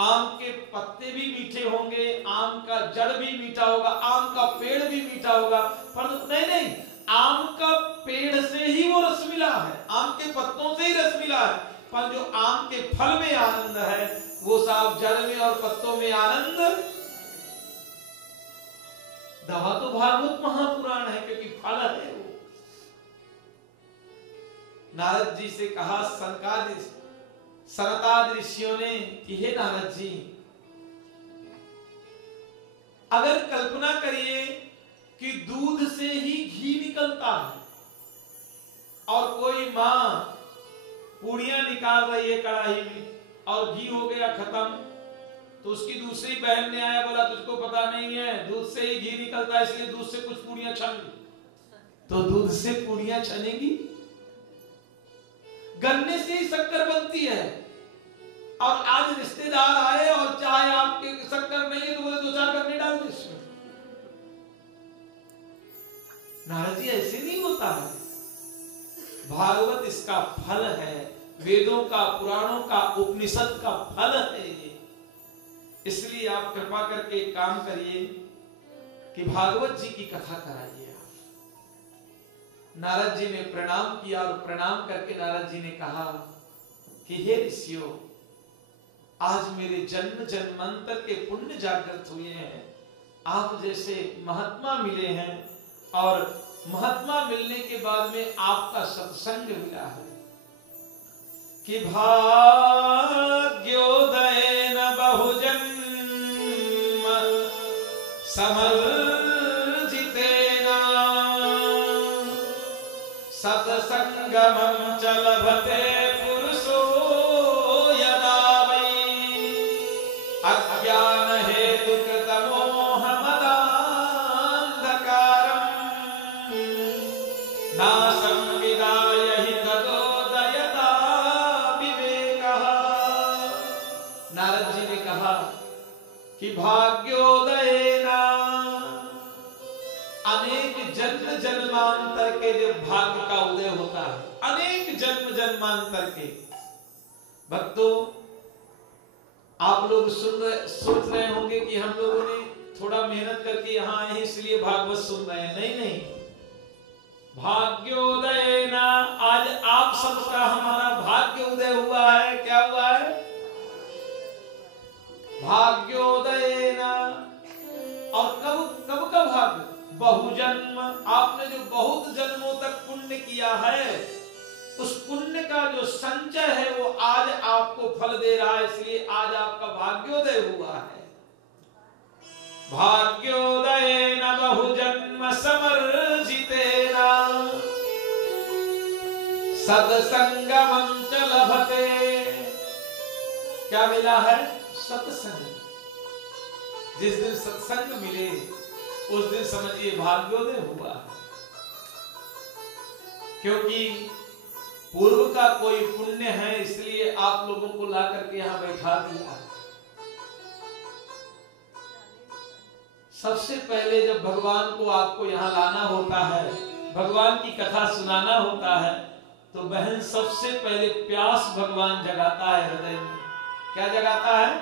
आम के पत्ते भी मीठे होंगे, आम का जड़ भी मीठा होगा, आम का पेड़ भी मीठा होगा, पर नहीं, आम का पेड़ से ही वो रस मिला है, आम के पत्तों से ही रस मिला है, पर जो आम के फल में आनंद है वो साफ जड़ में और पत्तों में आनंद। दवा तो भागवत महापुराण है, क्योंकि फल है वो। नारद जी से कहा सनकादि ऋषियों ने कि हे नारद जी, अगर कल्पना करिए कि दूध से ही घी निकलता है, और कोई मां पूड़ियां निकाल रही है कढ़ाई में और घी हो गया खत्म, तो उसकी दूसरी बहन ने आया, बोला तुझको पता नहीं है दूध से ही घी निकलता है, इसलिए दूध से कुछ पूड़ियां छन, तो दूध से पूड़ियां छनेगी। गन्ने से ही शक्कर बनती है, और आज रिश्तेदार आए और चाहे आपके शक्कर नहीं है तो बोले 2-4 गन्ने डाल दे इसमें। नारद जी ऐसे नहीं होता है, भागवत इसका फल है, वेदों का, पुराणों का, उपनिषद का फल है ये। इसलिए आप कृपा करके एक काम करिए कि भागवत जी की कथा कराइए आप। नारद जी ने प्रणाम किया और प्रणाम करके नारद जी ने कहा कि हे ऋषियों, आज मेरे जन्म जन्मांतर के पुण्य जागृत हुए हैं। आप जैसे महात्मा मिले हैं और महात्मा मिलने के बाद में आपका सत्संग मिला है कि भाग्योदयेन बहुजन्म समर्जितेन सत्संगमं च लभते पुरुषो यदा वै अज्ञान हेतु नासं विदाय हि तदोदयता विवेकः। नारद जी ने कहा कि भाग्योदयेना, अनेक जन्म जन्मांतर के जो भाग्य का उदय होता है, अनेक जन्म जन्मांतर के। भक्तों, आप लोग सोच रहे होंगे कि हम लोगों ने थोड़ा मेहनत करके यहाँ आए हैं इसलिए भागवत सुन रहे हैं। नहीं नहीं, भाग्योदयेना, आज आप सबका हमारा भाग्य उदय हुआ है। क्या हुआ है? भाग्योदयेना। और कब कब का भाग्य? बहुजन्म। आपने जो बहुत जन्मों तक पुण्य किया है, उस पुण्य का जो संचय है वो आज आपको फल दे रहा है, इसलिए आज आपका भाग्योदय हुआ है। भाग्योदयेन बहुजन्म समर्जितेन सत्संगमं च लभते। क्या मिला है? सत्संग। जिस दिन सत्संग मिले उस दिन समझिए भाग्योदय हुआ है। क्योंकि पूर्व का कोई पुण्य है, इसलिए आप लोगों को ला करके यहाँ बैठा दिया है। सबसे पहले जब भगवान को आपको यहाँ लाना होता है, भगवान की कथा सुनाना होता है, तो बहन सबसे पहले प्यास भगवान जगाता है हृदय में। क्या जगाता है?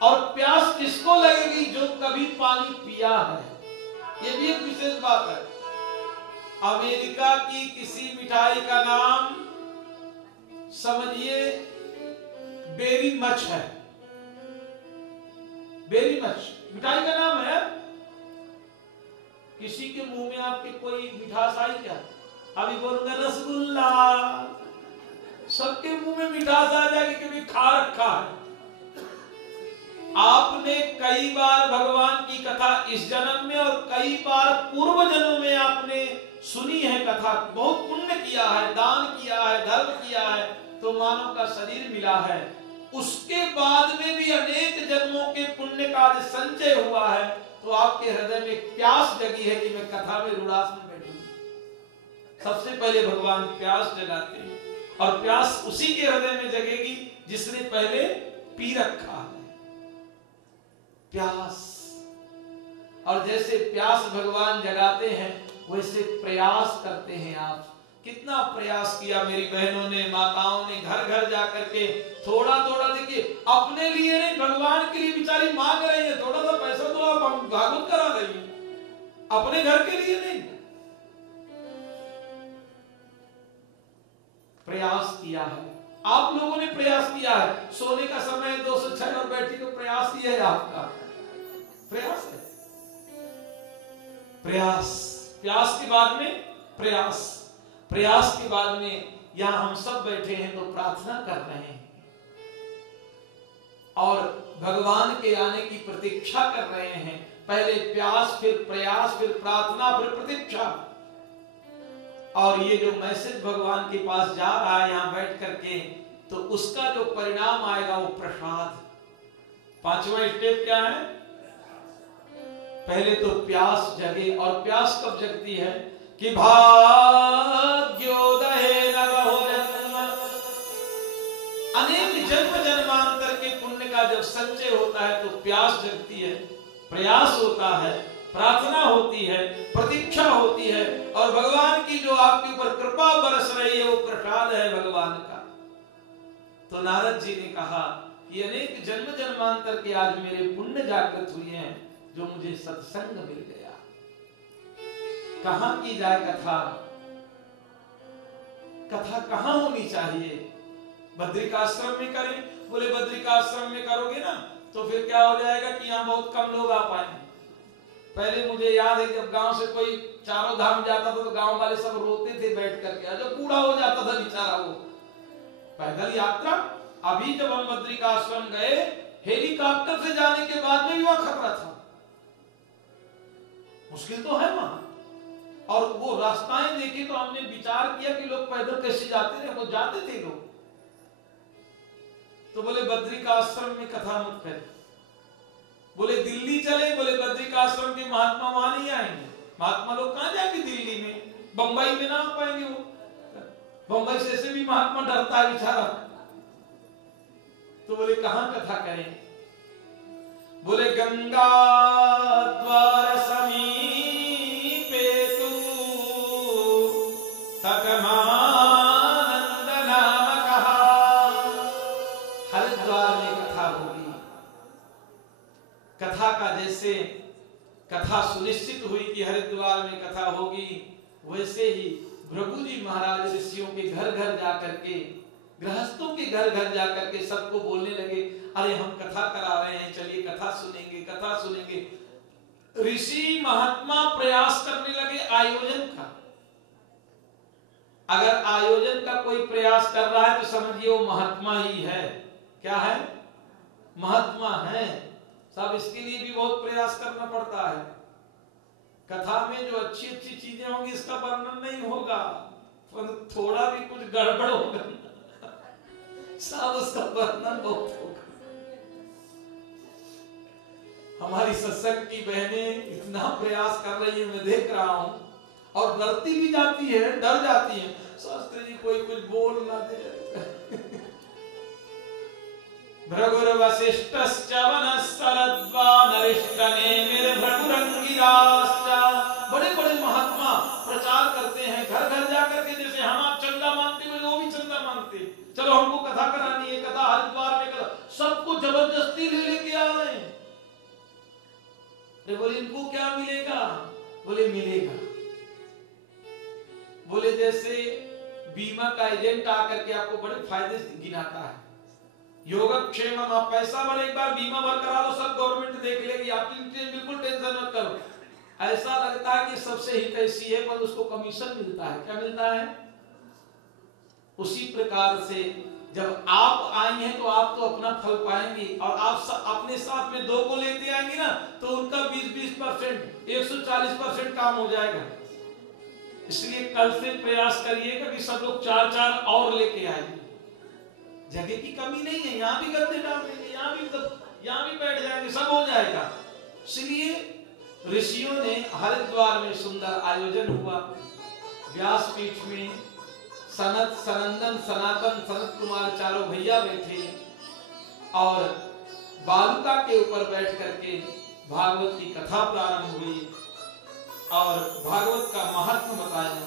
और प्यास किसको लगेगी? जो कभी पानी पिया है। ये भी एक विशेष बात है। अमेरिका की किसी मिठाई का नाम समझिए बेरी मच है। बेरी मच मिठाई का नाम है। किसी के मुंह में आपके कोई मिठास आई क्या? अभी बोलूंगा रसगुल्ला, सबके मुंह में मिठास आ जाएगी, कभी खा रखा है। आपने कई बार भगवान की कथा इस जन्म में और कई बार पूर्व जन्म में आपने सुनी है कथा, बहुत पुण्य किया है, दान किया है, धर्म किया है, तो मानव का शरीर मिला है। उसके बाद में भी अनेक जन्मों के पुण्य का संचय हुआ है, तो आपके हृदय में प्यास जगी है कि मैं कथा में रुड़ास में बैठूं। सबसे पहले भगवान प्यास जगाते हैं, और प्यास उसी के हृदय में जगेगी जिसने पहले पी रखा है। प्यास। और जैसे प्यास भगवान जगाते हैं, वैसे प्रयास करते हैं आप। कितना प्रयास किया मेरी बहनों ने, माताओं ने, घर घर जाकर के थोड़ा थोड़ा, देखिए अपने लिए नहीं, भगवान के लिए बेचारी मांग रही है। थोड़ा सा पैसा तो आप भागवत करा रही है, अपने घर के लिए नहीं। प्रयास किया है, आप लोगों ने प्रयास किया है। सोने का समय 206 और बैठी तो प्रयास ही है आपका। प्रयास है, प्रयास। प्यास के बाद में प्रयास, प्रयास के बाद में यहां हम सब बैठे हैं तो प्रार्थना कर रहे हैं और भगवान के आने की प्रतीक्षा कर रहे हैं। पहले प्यास, फिर प्रयास, फिर प्रार्थना, फिर प्रतीक्षा। और ये जो मैसेज भगवान के पास जा रहा है यहां बैठ करके, तो उसका जो परिणाम आएगा वो प्रसाद। पांचवा स्टेप क्या है? पहले तो प्यास जगे। और प्यास कब जगती है? कि भाग्योदयेन बहुजन्म, अनेक जन्म जन्मांतर के पुण्य का जब संचय होता है तो प्यास जगती है, प्रयास होता है। प्रार्थना होती है, प्रतीक्षा होती है, और भगवान की जो आपके ऊपर कृपा बरस रही है वो प्रसाद है भगवान का। तो नारद जी ने कहा कि अनेक जन्म जन्मांतर के आज मेरे पुण्य जागृत हुए हैं जो मुझे सत्संग मिल गया। कहां की जाए कथा? कथा कहां होनी चाहिए? बद्रिकाश्रम में करें? बोले बद्रिकाश्रम में करोगे ना तो फिर क्या हो जाएगा कि यहाँ बहुत कम लोग आ पाएंगे। पहले मुझे याद है जब गांव से कोई चारों धाम जाता था तो गांव वाले सब रोते थे बैठ करके, जो कूड़ा हो जाता था बेचारा वो पैदल यात्रा। अभी जब हम बद्रिकाश्रम गए हेलीकॉप्टर से जाने के बाद में भी वहां खतरा था, मुश्किल तो है वहां। और वो रास्ताएं देखी तो हमने विचार किया कि लोग पैदल कैसे जाते थे, वो जाते थे लोग। तो बोले बद्रिकाश्रम में कथा मत करें। बोले दिल्ली चले? बोले बद्रिकाश्रम के महात्मा वहां नहीं आएंगे। महात्मा लोग कहां जाएंगे दिल्ली में, बंबई में ना आ पाएंगे वो। बंबई से भी महात्मा डरता है बेचारा। तो बोले कहां कथा करें? बोले गंगा द्वार समीपे तू तटमानंद नाम कहा। हरिद्वार में कथा होगी। कथा का जैसे कथा सुनिश्चित हुई कि हरिद्वार में कथा होगी, वैसे ही भृगु जी महाराज ऋषियों के घर घर जाकर के, गृहस्थों के घर घर जाकर के सबको बोलने लगे, अरे हम कथा करा रहे हैं, चलिए कथा सुनेंगे, कथा सुनेंगे। ऋषि महात्मा प्रयास करने लगे आयोजन का। अगर आयोजन का कोई प्रयास कर रहा है तो समझिए वो महात्मा ही है। क्या है? महात्मा है। सब इसके लिए भी बहुत प्रयास करना पड़ता है। कथा में जो अच्छी अच्छी चीजें होंगी इसका वर्णन नहीं होगा, पर थोड़ा भी कुछ गड़बड़ होगा सब उसका वर्णन बहुत होगा। हमारी सत्संग की बहनें इतना प्रयास कर रही है, मैं देख रहा हूं, और डरती भी जाती है, डर जाती है, शास्त्री जी कोई कुछ बोल ना दे। भृगुर वसिष्ठश्च वनस्सरद्वा नरिष्टने निर्भृगुरंगिराश्च। बड़े बड़े महात्मा प्रचार करते हैं घर घर जाकर के, जैसे हम आप चंदा मांगते हुए वो भी चंदा मांगते, चलो हमको कथा करानी है, कथा हरिद्वार में कथा, सबको जबरदस्ती ले लेके आ रहे हैं। बोले इनको क्या मिलेगा? बोले मिलेगा। बोले जैसे बीमा का एजेंट आकर के आपको बड़े फायदे गिनाता है, योगक्षेम, आप पैसा भर एक बार बीमा भर करा लो, सब गवर्नमेंट देख लेगी, आप बिल्कुल टेंशन मत करो। ऐसा लगता है कि सबसे हित ऐसी है, पर उसको कमीशन मिलता है। क्या मिलता है? उसी प्रकार से जब आप आई हैं तो आप तो अपना फल पाएंगे, और आप अपने साथ में दो को लेते आएंगे ना तो उनका 20-20% 140% काम हो जाएगा। इसलिए कल से प्रयास करिएगा कि सब लोग 4-4 और लेके आएंगे। जगह की कमी नहीं है, यहाँ भी गद्दे डाल देंगे, यहाँ भी बैठ जाएंगे, सब हो जाएगा। इसलिए ऋषियों ने हरिद्वार में सुंदर आयोजन हुआ। व्यासपीठ में सनत, सनंदन, सनातन, सनत कुमार चारों भैया बैठे और बालुका के ऊपर बैठ करके भागवत की कथा प्रारंभ हुई और भागवत का महात्म बताया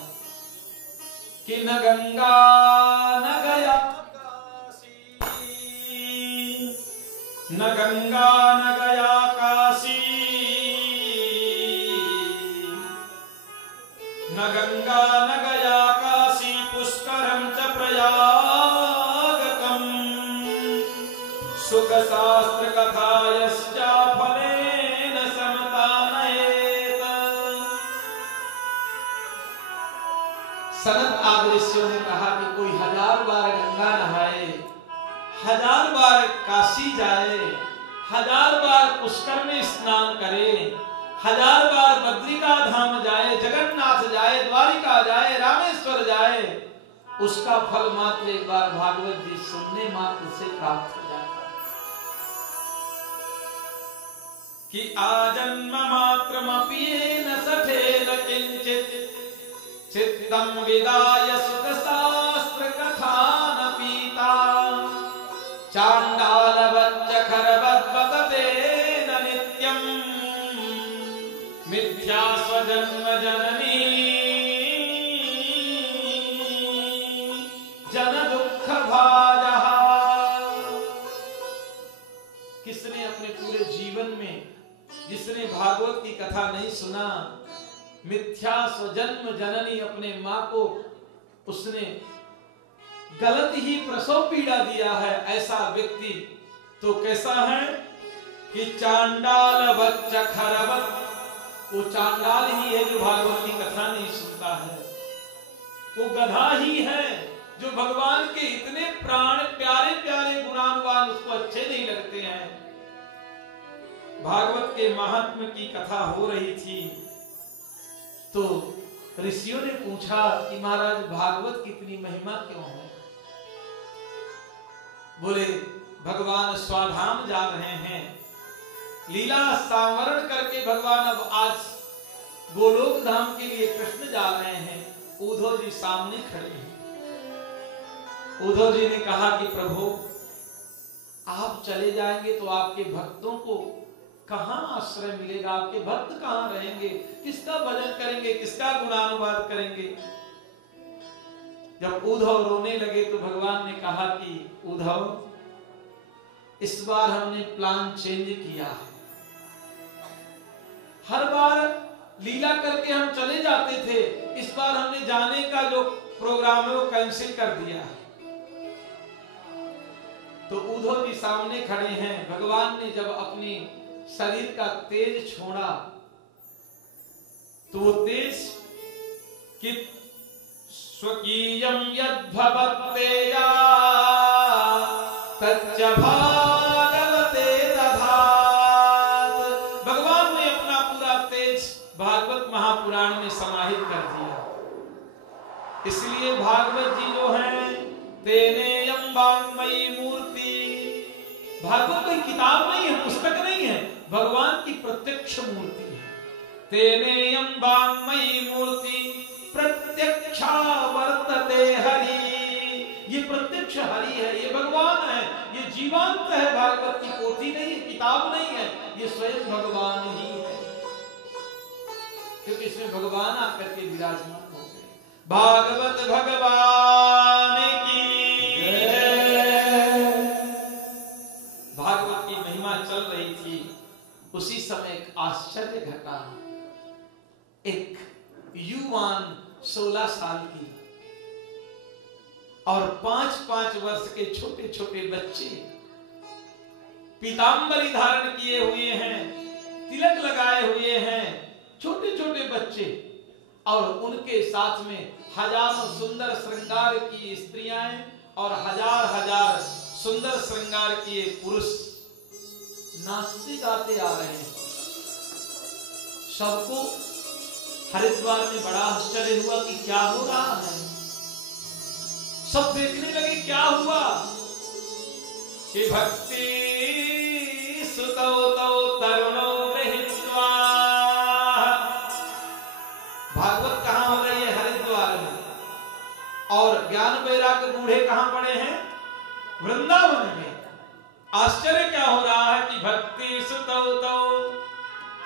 कि न गंगा न गया न गंगा न गया काशी, न गंगा न गया काशी, पुष्करम च प्रयागकम, सुख शास्त्र कथायश्च फलेन समतानयेत। सनत आदि ऋषियों ने कहा कि कोई 1000 बार गंगा नहाए, 1000 बार काशी जाए, 1000 बार पुष्कर में स्नान करे, 1000 बार बद्रिका धाम जाए, जगन्नाथ जाए, द्वारिका जाए, रामेश्वर जाए, उसका फल मात्र एक बार भागवत जी सुनने मात्र से प्राप्त हो जाता है। कि आजन्म मात्रमपि येन सठेन किंचित चित्तम विदाय सुख शास्त्र कथान पीता, चांडाल बच्च खरबत बतते न नित्यम कथा नहीं सुना। मिथ्या स्वजन्म जननी, अपने माँ को उसने गलत ही प्रसव पीड़ा दिया है, ऐसा व्यक्ति तो कैसा है कि चांडाल बच्चा खरबत, वो चांडाल ही है जो भागवत की कथा नहीं सुनता है। वो गधा ही है जो भगवान के इतने प्राण प्यारे प्यारे गुणानुवान उसको अच्छे नहीं लगते हैं। भागवत के महात्म्य की कथा हो रही थी तो ऋषियों ने पूछा कि महाराज भागवत की इतनी महिमा क्यों है? बोले भगवान स्वाधाम जा रहे हैं, लीला सावरण करके भगवान अब आज गोलोक धाम के लिए कृष्ण जा रहे हैं। उद्धव जी सामने खड़े हैं। उद्धव जी ने कहा कि प्रभु आप चले जाएंगे तो आपके भक्तों को कहां आश्रय मिलेगा? आपके भक्त कहां रहेंगे? किसका भजन करेंगे? किसका गुणानुवाद करेंगे? जब उद्धव रोने लगे तो भगवान ने कहा कि उद्धव इस बार हमने प्लान चेंज किया है। हर बार लीला करके हम चले जाते थे, इस बार हमने जाने का जो प्रोग्राम है वो कैंसिल कर दिया है। तो उद्धव जी सामने खड़े हैं। भगवान ने जब अपनी शरीर का तेज छोड़ा तो वो तेज कि स्वकीयम यद्भवत्तेया तच्च भागवते दधात। भगवान ने अपना पूरा तेज भागवत महापुराण में समाहित कर दिया। इसलिए भागवत जी जो है तेनेयम वाङ्मयी मूर्ति, भागवत कोई किताब नहीं है, पुस्तक नहीं है, भगवान की प्रत्यक्ष मूर्ति है। तेनेयम वाङ्मयी मूर्ति प्रत्यक्षा वर्तते हरि, ये प्रत्यक्ष हरि है, ये भगवान है, ये जीवांत है। भागवत की पोथी नहीं है, किताब नहीं है, ये स्वयं भगवान ही है, क्योंकि इसमें भगवान आकर के विराजमान हो गए। भागवत भगवान की भागवत की महिमा चल रही थी। उसी समय एक आश्चर्य घटा। एक युवान 16 साल की और 5-5 वर्ष के छोटे छोटे बच्चे पीतांबरी धारण किए हुए हैं, तिलक लगाए हुए हैं, छोटे छोटे बच्चे, और उनके साथ में हजारों सुंदर श्रृंगार की स्त्रियां और हजार सुंदर श्रृंगार किए पुरुष नाचते गाते आ रहे हैं। सबको हरिद्वार में बड़ा आश्चर्य हुआ कि क्या हो रहा है। सब देखने लगे क्या हुआ कि भक्ति सुतौ तौ तरुणो गृहीत्वा। भागवत कहां हो रही है? हरिद्वार में। और ज्ञान वैराग्य बूढ़े कहां पड़े हैं? वृंदावन में। आश्चर्य क्या हो रहा है कि भक्ति सुतौ तौ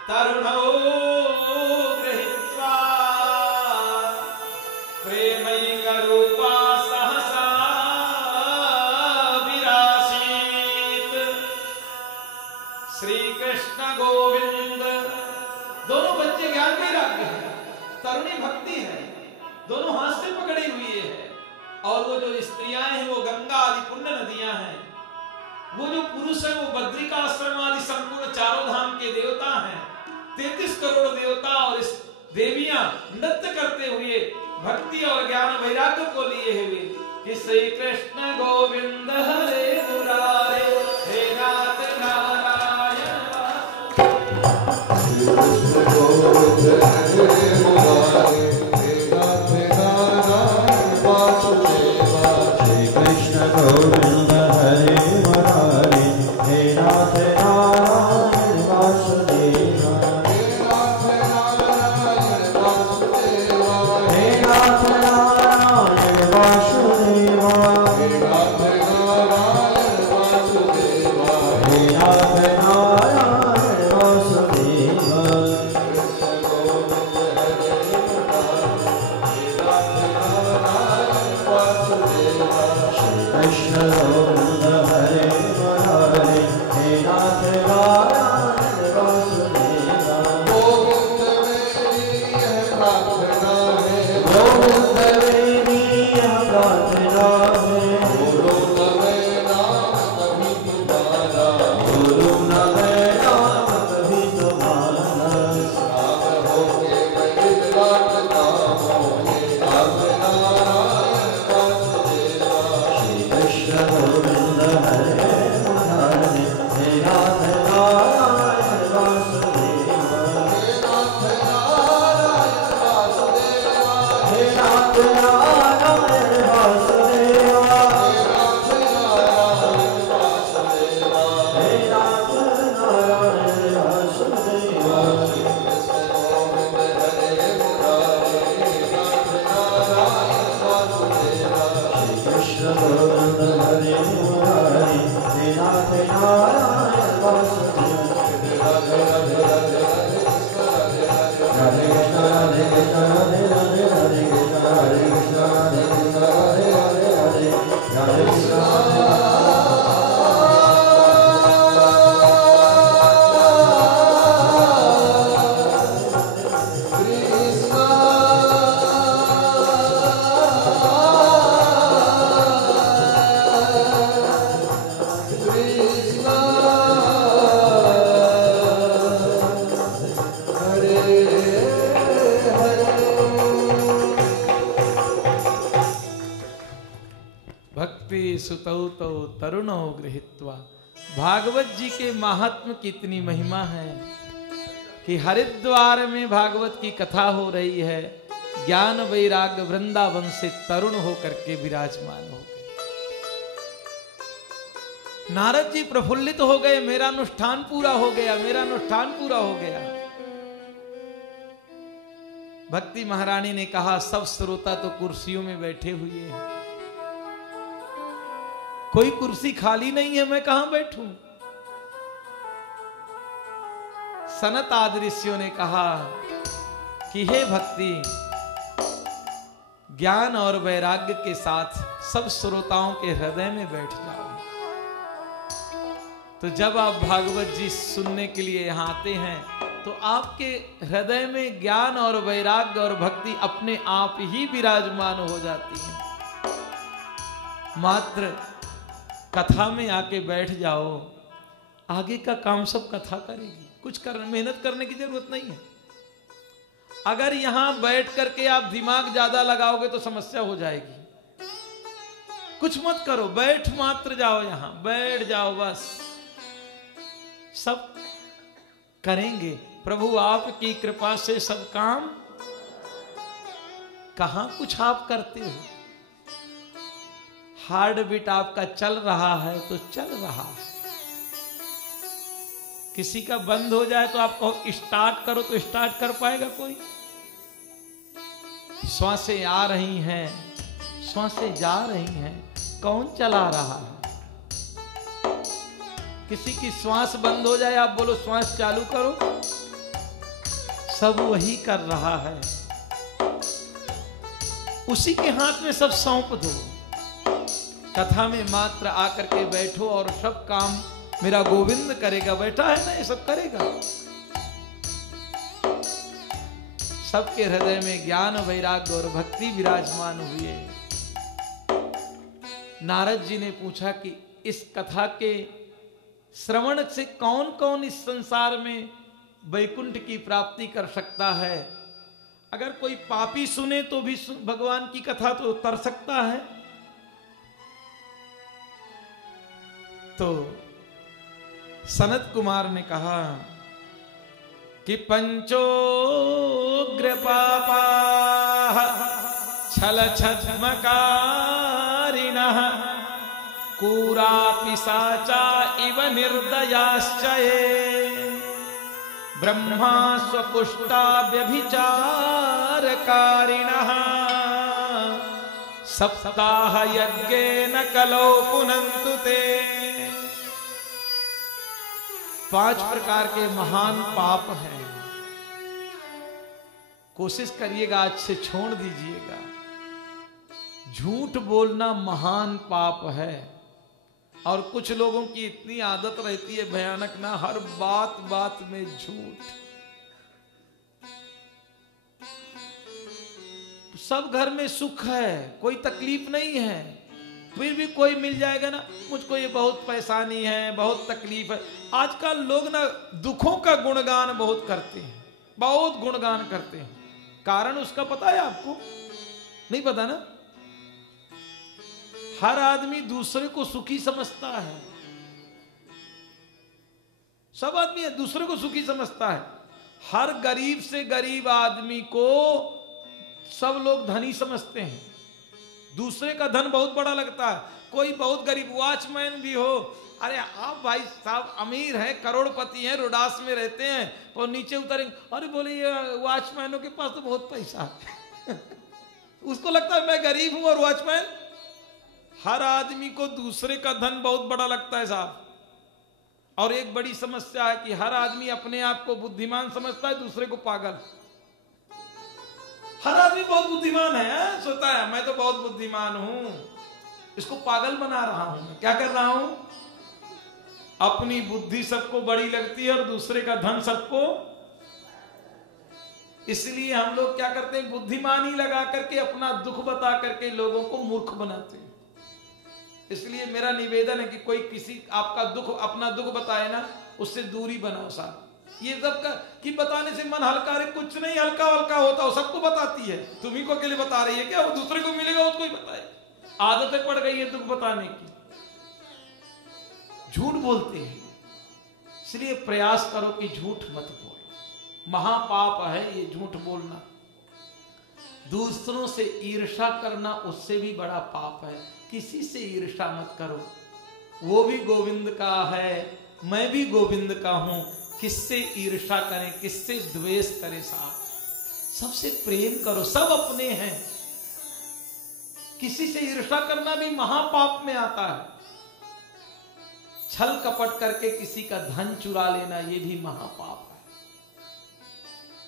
तरुणो गृहीत्वा प्रेमैक रूपा सहसा विरासीत। श्री कृष्ण गोविंद। दोनों बच्चे ज्ञान वैराग्य हैं, तरुणी भक्ति है, दोनों हाथ से पकड़ी हुई है। और वो जो स्त्रियां हैं वो गंगा आदि पुण्य नदियां हैं। वो जो पुरुष है वो बद्रिकाश्रम आदि संपूर्ण चारों धाम के देवता हैं। 33 करोड़ देवता और इस देवियां नृत्य करते हुए भक्ति और ज्ञान वैराग्य को लिए हुए कि श्री कृष्ण गोविंद हरे मुरारे हे नाथ नारायण। श्री कृष्ण गोविंद हरे मुरारे हे नाथ नारायण वासुदेवा। श्री कृष्ण गोविंद हरे मुरारे हे नाथ नारायण वासुदेवा। हे नाथ नारायण वासुदेवा। हे नाथ नारायण वासुदेवा। हे नाथ नारायण वासुदेवा। कृष्ण गोविंद हरे सुतौ तौ तरुणौ गृहीत्वा। भागवत जी के महात्म की इतनी महिमा है कि हरिद्वार में भागवत की कथा हो रही है, ज्ञान वैराग्य वृंदावन से तरुण होकर के विराजमान हो गए। नारद जी प्रफुल्लित हो गए, मेरा अनुष्ठान पूरा हो गया, मेरा अनुष्ठान पूरा हो गया। भक्ति महारानी ने कहा, सब श्रोता तो कुर्सियों में बैठे हुए हैं, कोई कुर्सी खाली नहीं है, मैं कहां बैठूं? सनत आदि ऋषियों ने कहा कि हे भक्ति, ज्ञान और वैराग्य के साथ सब श्रोताओं के हृदय में बैठ जाओ। तो जब आप भागवत जी सुनने के लिए यहां आते हैं तो आपके हृदय में ज्ञान और वैराग्य और भक्ति अपने आप ही विराजमान हो जाती है। मात्र कथा में आके बैठ जाओ, आगे का काम सब कथा करेगी, कुछ मेहनत करने की जरूरत नहीं है। अगर यहां बैठ करके आप दिमाग ज्यादा लगाओगे तो समस्या हो जाएगी। कुछ मत करो, बैठ मात्र जाओ, यहां बैठ जाओ, बस सब करेंगे। प्रभु आपकी कृपा से सब काम, कहां कुछ आप करते हो। हार्ट बीट आपका चल रहा है तो चल रहा है, किसी का बंद हो जाए तो आप कहो स्टार्ट करो तो स्टार्ट कर पाएगा कोई? श्वासें आ रही हैं, श्वासें जा रही हैं, कौन चला रहा है? किसी की श्वास बंद हो जाए, आप बोलो श्वास चालू करो, सब वही कर रहा है। उसी के हाथ में सब सौंप दो। कथा में मात्र आकर के बैठो और सब काम मेरा गोविंद करेगा। बैठा है ना, ये सब करेगा। सबके हृदय में ज्ञान वैराग्य और भक्ति विराजमान हुए। नारद जी ने पूछा कि इस कथा के श्रवण से कौन कौन इस संसार में वैकुंठ की प्राप्ति कर सकता है? अगर कोई पापी सुने तो भी भगवान की कथा तो उतर सकता है। तो सनत कुमार ने कहा कि पंचोग्र पापा छल छद्मकारिणः कूरा पिशाचा इव निर्दयाश्च ये ब्रह्मा स्वपुष्टा व्यभिचारकारिणः सप्ताह यज्ञेन कलौ पुनन्तु ते। 5 प्रकार के महान पाप हैं, कोशिश करिएगा आज से छोड़ दीजिएगा। झूठ बोलना महान पाप है, और कुछ लोगों की इतनी आदत रहती है भयानक ना, हर बात बात में झूठ। सब घर में सुख है, कोई तकलीफ नहीं है, फिर भी कोई मिल जाएगा ना, मुझको ये बहुत परेशानी है, बहुत तकलीफ है। आजकल लोग ना दुखों का गुणगान बहुत करते हैं, बहुत गुणगान करते हैं। कारण उसका पता है आपको? नहीं पता ना? हर आदमी दूसरे को सुखी समझता है, सब आदमी दूसरे को सुखी समझता है। हर गरीब से गरीब आदमी को सब लोग धनी समझते हैं, दूसरे का धन बहुत बड़ा लगता है। कोई बहुत गरीब वॉचमैन भी हो, अरे आप भाई साहब अमीर हैं, करोड़पति हैं, रोडास में रहते हैं, और नीचे उतरेंगे, अरे बोले ये वॉचमैनों के पास तो बहुत पैसा है। उसको लगता है मैं गरीब हूं और वॉचमैन। हर आदमी को दूसरे का धन बहुत बड़ा लगता है साहब। और एक बड़ी समस्या है कि हर आदमी अपने आप को बुद्धिमान समझता है, दूसरे को पागल। हर आदमी बहुत बुद्धिमान है, सोचता है मैं तो बहुत बुद्धिमान हूं, इसको पागल बना रहा हूं मैं। क्या कर रहा हूं? अपनी बुद्धि सबको बड़ी लगती है और दूसरे का धन सबको, इसलिए हम लोग क्या करते हैं, बुद्धिमानी लगा करके अपना दुख बता करके लोगों को मूर्ख बनाते हैं। इसलिए मेरा निवेदन है कि कोई किसी आपका दुख, अपना दुख बताए ना, उससे दूरी बनाओ साहब। ये सब का कि बताने से मन हल्का, अरे कुछ नहीं, हल्का हल्का होता हो, सबको बताती है, तुम्ही को अकेले बता रही है क्या? वो दूसरे को मिलेगा उसको ही बताए। आदतें पड़ गई है दुख बताने की, झूठ बोलते हैं। इसलिए प्रयास करो कि झूठ मत बोलो, महापाप है ये झूठ बोलना। दूसरों से ईर्ष्या करना उससे भी बड़ा पाप है। किसी से ईर्ष्या मत करो, वो भी गोविंद का है, मैं भी गोविंद का हूं। किससे ईर्ष्या करें, किससे द्वेष करें साहब? सबसे प्रेम करो, सब अपने हैं। किसी से ईर्ष्या करना भी महापाप में आता है। छल कपट करके किसी का धन चुरा लेना ये भी महापाप है।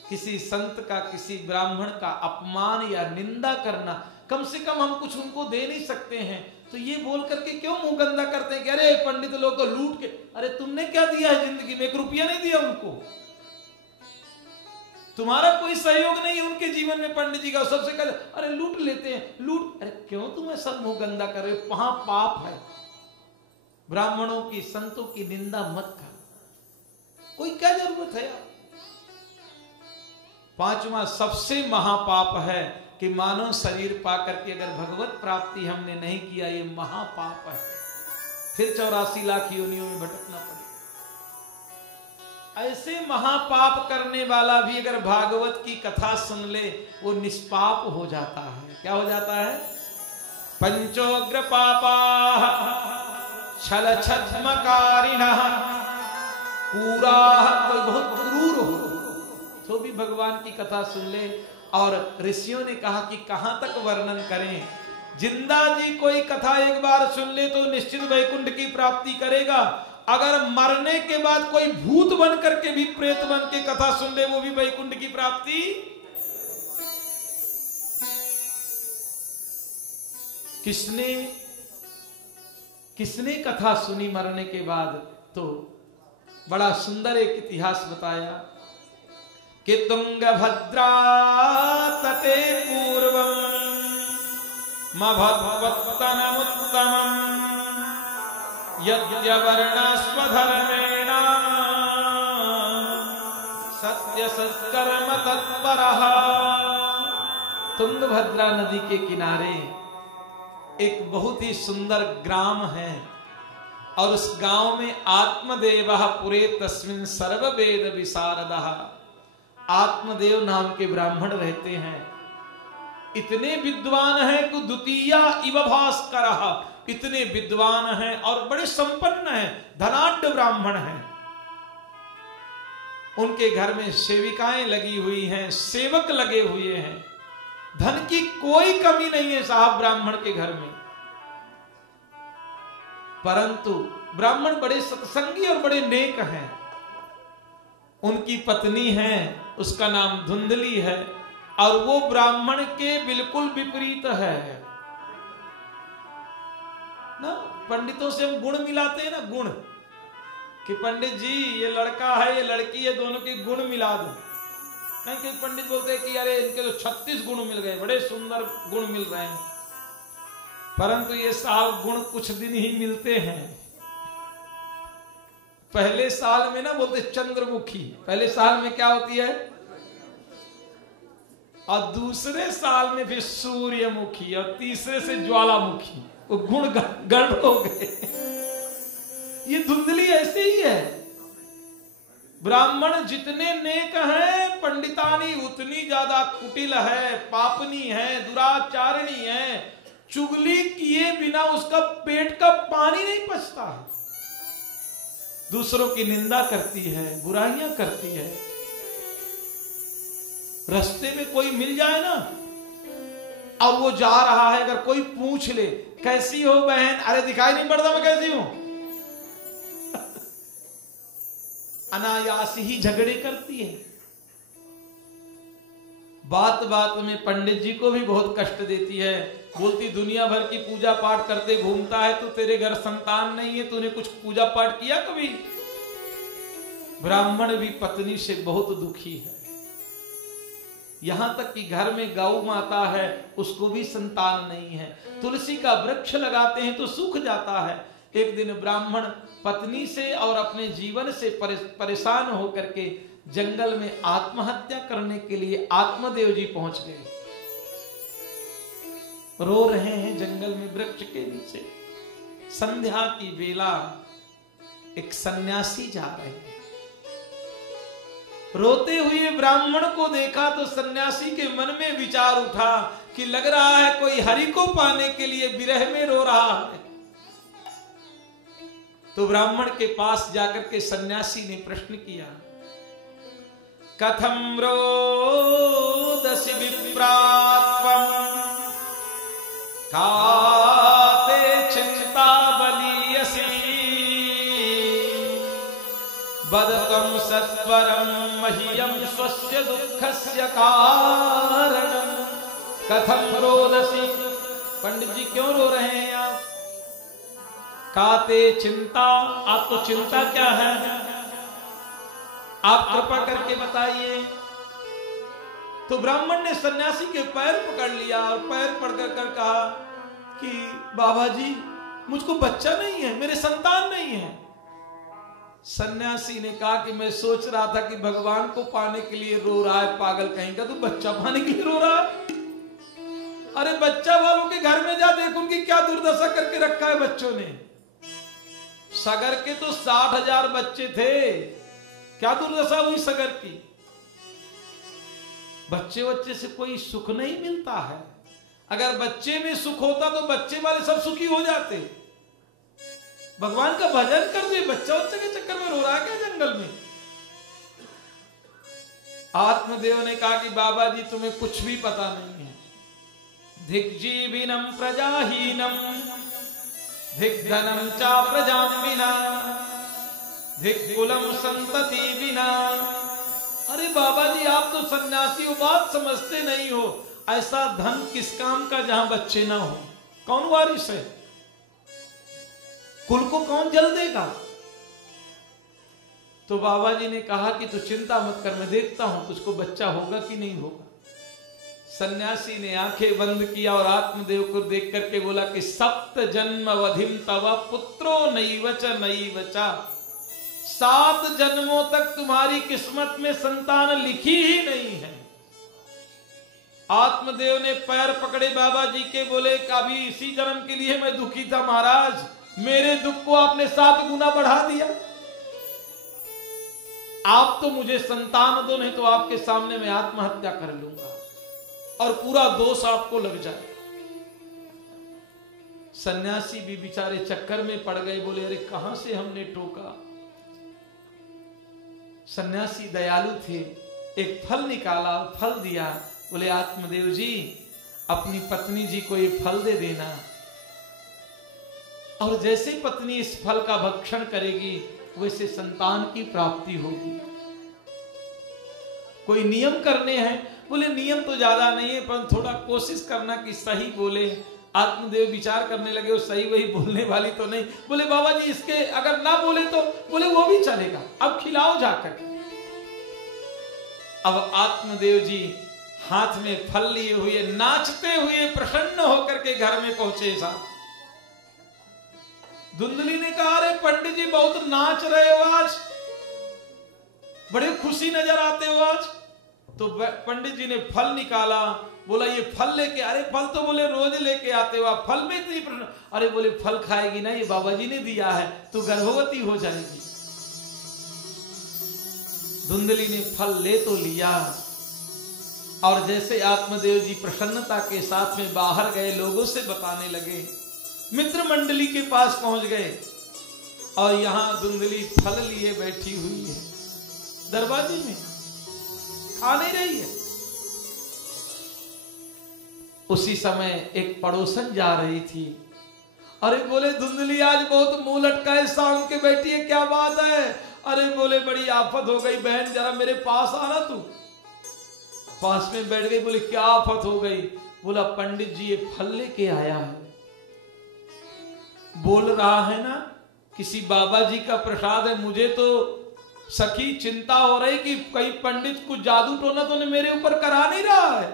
किसी संत का, किसी ब्राह्मण का अपमान या निंदा करना, कम से कम हम कुछ उनको दे नहीं सकते हैं तो ये बोल करके क्यों मुंह गंदा करते हैं कि अरे पंडित लोग को लूट के, अरे तुमने क्या दिया है जिंदगी में? 1 रुपया नहीं दिया उनको, तुम्हारा कोई सहयोग नहीं है उनके जीवन में। पंडित जी का सबसे कहते अरे लूट लेते हैं, लूट, अरे क्यों तुम ऐसा मुंह गंदा कर रहे हो? वहां पाप है। ब्राह्मणों की, संतों की निंदा मत कर, कोई क्या जरूरत है यार। 5वां सबसे महापाप है कि मानव शरीर पाकर के अगर भगवत प्राप्ति हमने नहीं किया, ये महापाप है। फिर 84 लाख योनियों में भटकना पड़ेगा। ऐसे महापाप करने वाला भी अगर भागवत की कथा सुन ले, वो निष्पाप हो जाता है। क्या हो जाता है? पंचोग्र पापा छल छद्मकारिणः, पूरा कोई बहुत क्रूर हो तो भी भगवान की कथा सुन ले। और ऋषियों ने कहा कि कहां तक वर्णन करें। जिंदा जी कोई कथा एक बार सुन ले तो निश्चित वैकुंठ की प्राप्ति करेगा। अगर मरने के बाद कोई भूत बन करके भी, प्रेत बन के कथा सुन ले, वो भी वैकुंठ की प्राप्ति। किसने कथा सुनी मरने के बाद? तो बड़ा सुंदर एक इतिहास बताया कि तुंगभद्रा तटे पूर्वम मभद्वत्तनमुत्तमम् यद्यवर्णस्वधर्मेण सत्य सत्कर्म तत्परः। तुंगभद्रा नदी के किनारे एक बहुत ही सुंदर ग्राम है और उस गांव में आत्मदेवः पुरे तस्मिन् सर्ववेद विशारदः, आत्मदेव नाम के ब्राह्मण रहते हैं। इतने विद्वान हैं कि द्वितीया इव भास्करः, इतने विद्वान हैं और बड़े संपन्न हैं, धनाढ्य ब्राह्मण हैं। उनके घर में सेविकाएं लगी हुई हैं, सेवक लगे हुए हैं, धन की कोई कमी नहीं है साहब ब्राह्मण के घर में। परंतु ब्राह्मण बड़े सत्संगी और बड़े नेक हैं। उनकी पत्नी है, उसका नाम धुंधली है और वो ब्राह्मण के बिल्कुल विपरीत है ना। पंडितों से हम गुण मिलाते हैं ना, गुण, कि पंडित जी ये लड़का है, ये लड़की है, दोनों के गुण मिला दो। नहीं कि पंडित बोलते हैं कि अरे इनके तो 36 गुण मिल गए, बड़े सुंदर गुण मिल रहे हैं। परंतु ये साहब गुण कुछ दिन ही मिलते हैं। पहले साल में ना बोलते चंद्रमुखी, पहले साल में क्या होती है, और दूसरे साल में फिर सूर्यमुखी और तीसरे से ज्वालामुखी। वो गुण गढ़ हो गए। ये धुंधली ऐसे ही है। ब्राह्मण जितने नेक हैं, पंडितानी उतनी ज्यादा कुटिल है, पापनी है, दुराचारिणी है। चुगली किए बिना उसका पेट का पानी नहीं पचता है। दूसरों की निंदा करती है, बुराइयां करती है। रास्ते में कोई मिल जाए ना और वो जा रहा है, अगर कोई पूछ ले कैसी हो बहन, अरे दिखाई नहीं पड़ता मैं कैसी हूं, अनायास ही झगड़े करती है। बात बात में पंडित जी को भी बहुत कष्ट देती है। बोलती दुनिया भर की पूजा पाठ करते घूमता है, तो तेरे घर संतान नहीं है, तूने कुछ पूजा पाठ किया कभी? ब्राह्मण भी पत्नी से बहुत दुखी है, यहां तक कि घर में गौ माता है, उसको भी संतान नहीं है। तुलसी का वृक्ष लगाते हैं तो सूख जाता है। एक दिन ब्राह्मण पत्नी से और अपने जीवन से परेशान होकर के जंगल में आत्महत्या करने के लिए आत्मदेव जी पहुंच गए। रो रहे हैं जंगल में वृक्ष के नीचे। संध्या की बेला एक सन्यासी जा रहे हैं। रोते हुए ब्राह्मण को देखा तो सन्यासी के मन में विचार उठा कि लग रहा है कोई हरि को पाने के लिए विरह में रो रहा है। तो ब्राह्मण के पास जाकर के सन्यासी ने प्रश्न किया, कथम रोदसि विप्रात्वं काते चिंता बलीयसी बदतम सत्वरम मह्यम स्वस्य दुःखस्य कारणम कथम रोदसी। पंडित जी क्यों रो रहे हैं आप? काते चिंता, आपको चिंता क्या है? आप कृपा करके बताइए। तो ब्राह्मण ने सन्यासी के पैर पकड़ लिया और पैर पकड़ कर कहा कि बाबा जी मुझको बच्चा नहीं है, मेरे संतान नहीं है। सन्यासी ने कहा कि मैं सोच रहा था कि भगवान को पाने के लिए रो रहा है, पागल कहीं का, तू बच्चा पाने के लिए रो रहा है? अरे बच्चा वालों के घर में जा, देख उनकी क्या दुर्दशा करके रखा है बच्चों ने। सगर के तो 60,000 बच्चे थे, क्या दुर्दशा हुई सगर की। बच्चे से कोई सुख नहीं मिलता है। अगर बच्चे में सुख होता तो बच्चे वाले सब सुखी हो जाते। भगवान का भजन कर दे, बच्चा के चक्कर में रो रहा है क्या जंगल में? आत्मदेव ने कहा कि बाबा जी तुम्हें कुछ भी पता नहीं है। धिग्जीविनम प्रजाहीनम धिग्धनम चा प्रजाम विना धिक्कुलम संतति विना। अरे बाबा जी आप तो सन्यासी हो, बात समझते नहीं हो। ऐसा धन किस काम का जहां बच्चे ना हो? कौन वारिस है? कुल को कौन जल देगा? तो बाबा जी ने कहा कि तू चिंता मत कर, मैं देखता हूं तुझको बच्चा होगा कि नहीं होगा। सन्यासी ने आंखें बंद किया और आत्मदेव को देख करके बोला कि सप्त जन्म अवधिम तव पुत्रो नैवच नैवचा। 7 जन्मों तक तुम्हारी किस्मत में संतान लिखी ही नहीं है। आत्मदेव ने पैर पकड़े बाबा जी के, बोले कभी इसी जन्म के लिए मैं दुखी था महाराज, मेरे दुख को आपने 7 गुना बढ़ा दिया। आप तो मुझे संतान दो, नहीं तो आपके सामने मैं आत्महत्या कर लूंगा और पूरा दोष आपको लग जाए। सन्यासी भी बेचारे चक्कर में पड़ गए, बोले अरे कहां से हमने टोका। सन्यासी दयालु थे, एक फल निकाला, फल दिया, बोले आत्मदेव जी अपनी पत्नी जी को ये फल दे देना, और जैसे पत्नी इस फल का भक्षण करेगी वैसे संतान की प्राप्ति होगी। कोई नियम करने हैं? बोले नियम तो ज्यादा नहीं है, पर थोड़ा कोशिश करना कि सही बोले। आत्मदेव विचार करने लगे, वो सही वही बोलने वाली तो नहीं। बोले बाबा जी इसके अगर ना बोले तो, बोले वो भी चलेगा, अब खिलाओ जाकर। अब आत्मदेव जी हाथ में फल लिए हुए नाचते हुए प्रसन्न होकर के घर में पहुंचे। साहब धुंधली ने कहा अरे पंडित जी बहुत नाच रहे हो आज, बड़े खुशी नजर आते हो आज। तो पंडित जी ने फल निकाला, बोला ये फल लेके, अरे फल तो बोले रोज लेके आते हो आप, फल में इतनी प्रश्न? अरे बोले फल खाएगी ना, ये बाबा जी ने दिया है, तो गर्भवती हो जाएगी। धुंधली ने फल ले तो लिया, और जैसे आत्मदेव जी प्रसन्नता के साथ में बाहर गए, लोगों से बताने लगे, मित्र मंडली के पास पहुंच गए, और यहां धुंधली फल लिए बैठी हुई है दरवाजे में, खा नहीं रही है। उसी समय एक पड़ोसन जा रही थी, अरे बोले धुंधली आज बहुत मुंह लटकाए शाम के बैठी है, क्या बात है? अरे बोले बड़ी आफत हो गई बहन, जरा मेरे पास आना तू। पास में बैठ गई, बोले क्या आफत हो गई? बोला पंडित जी ये फल लेके आया है, बोल रहा है ना किसी बाबा जी का प्रसाद है। मुझे तो सखी चिंता हो रही कि कहीं पंडित कुछ जादू टोना तो मेरे ऊपर करा नहीं रहा है।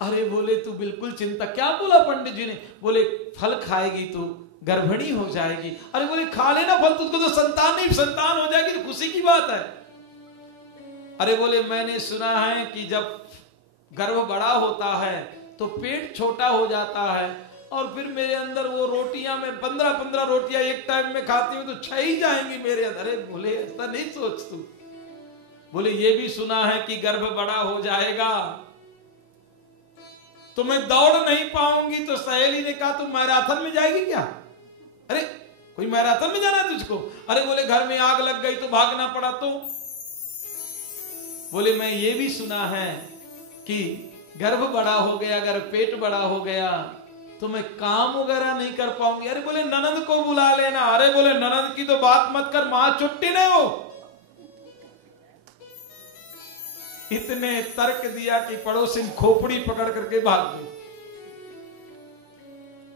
अरे बोले तू बिल्कुल चिंता, क्या बोला पंडित जी ने? बोले फल खाएगी तू गर्भिणी हो जाएगी। अरे बोले खा लेना फल, तुझको तो संतान नहीं, संतान हो जाएगी तो खुशी की बात है। अरे बोले मैंने सुना है कि जब गर्भ बड़ा होता है तो पेट छोटा हो जाता है और फिर मेरे अंदर वो रोटियां में 15-15 रोटियां एक टाइम में खाती हूं तो 6 ही जाएंगी मेरे अंदर। अरे बोले ऐसा नहीं सोच तू। बोले ये भी सुना है कि गर्भ बड़ा हो जाएगा तो मैं दौड़ नहीं पाऊंगी। तो सहेली ने कहा तू मैराथन में जाएगी क्या? अरे कोई मैराथन में जाना है तुझको? अरे बोले घर में आग लग गई तो भागना पड़ा। तो बोले मैं ये भी सुना है कि गर्भ बड़ा हो गया, अगर पेट बड़ा हो गया तो मैं काम वगैरह नहीं कर पाऊंगी। अरे बोले ननद को बुला लेना। अरे बोले ननद की तो बात मत कर, मां छुट्टी नहीं हो। इतने तर्क दिया कि पड़ोसी खोपड़ी पकड़ करके भाग गई।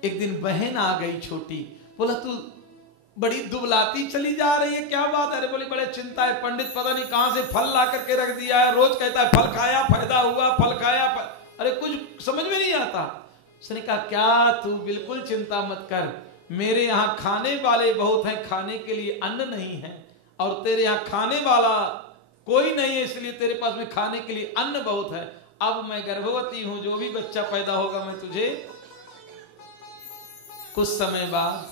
एक दिन बहन आ गई छोटी, बोला तू बड़ी दुबलाती चली जा रही है, क्या बात है? अरे बोले बड़े चिंता है, पंडित पता नहीं कहां से फल ला करके रख दिया है, रोज कहता है फल खाया फायदा हुआ, फल खाया अरे कुछ समझ में नहीं आता। उसने कहा क्या तू बिल्कुल चिंता मत कर, मेरे यहाँ खाने वाले बहुत हैं, खाने के लिए अन्न नहीं है, और तेरे यहाँ खाने वाला कोई नहीं है इसलिए तेरे पास में खाने के लिए अन्न बहुत है। अब मैं गर्भवती हूं, जो भी बच्चा पैदा होगा मैं तुझे। कुछ समय बाद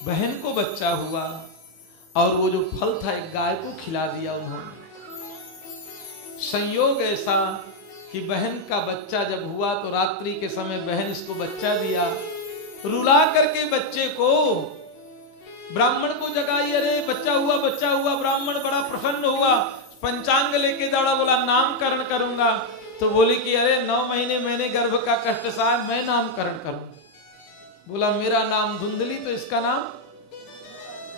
बहन को बच्चा हुआ और वो जो फल था एक गाय को खिला दिया उन्होंने। संयोग ऐसा कि बहन का बच्चा जब हुआ तो रात्रि के समय बहन इसको बच्चा दिया, रुला करके बच्चे को ब्राह्मण को जगाई। अरे बच्चा हुआ बच्चा हुआ। ब्राह्मण बड़ा प्रसन्न हुआ, पंचांग लेके दौड़ा, बोला नामकरण करूंगा। तो बोली कि अरे 9 महीने मैंने गर्भ का कष्ट सहा, मैं नामकरण करूं। बोला मेरा नाम धुंधली तो इसका नाम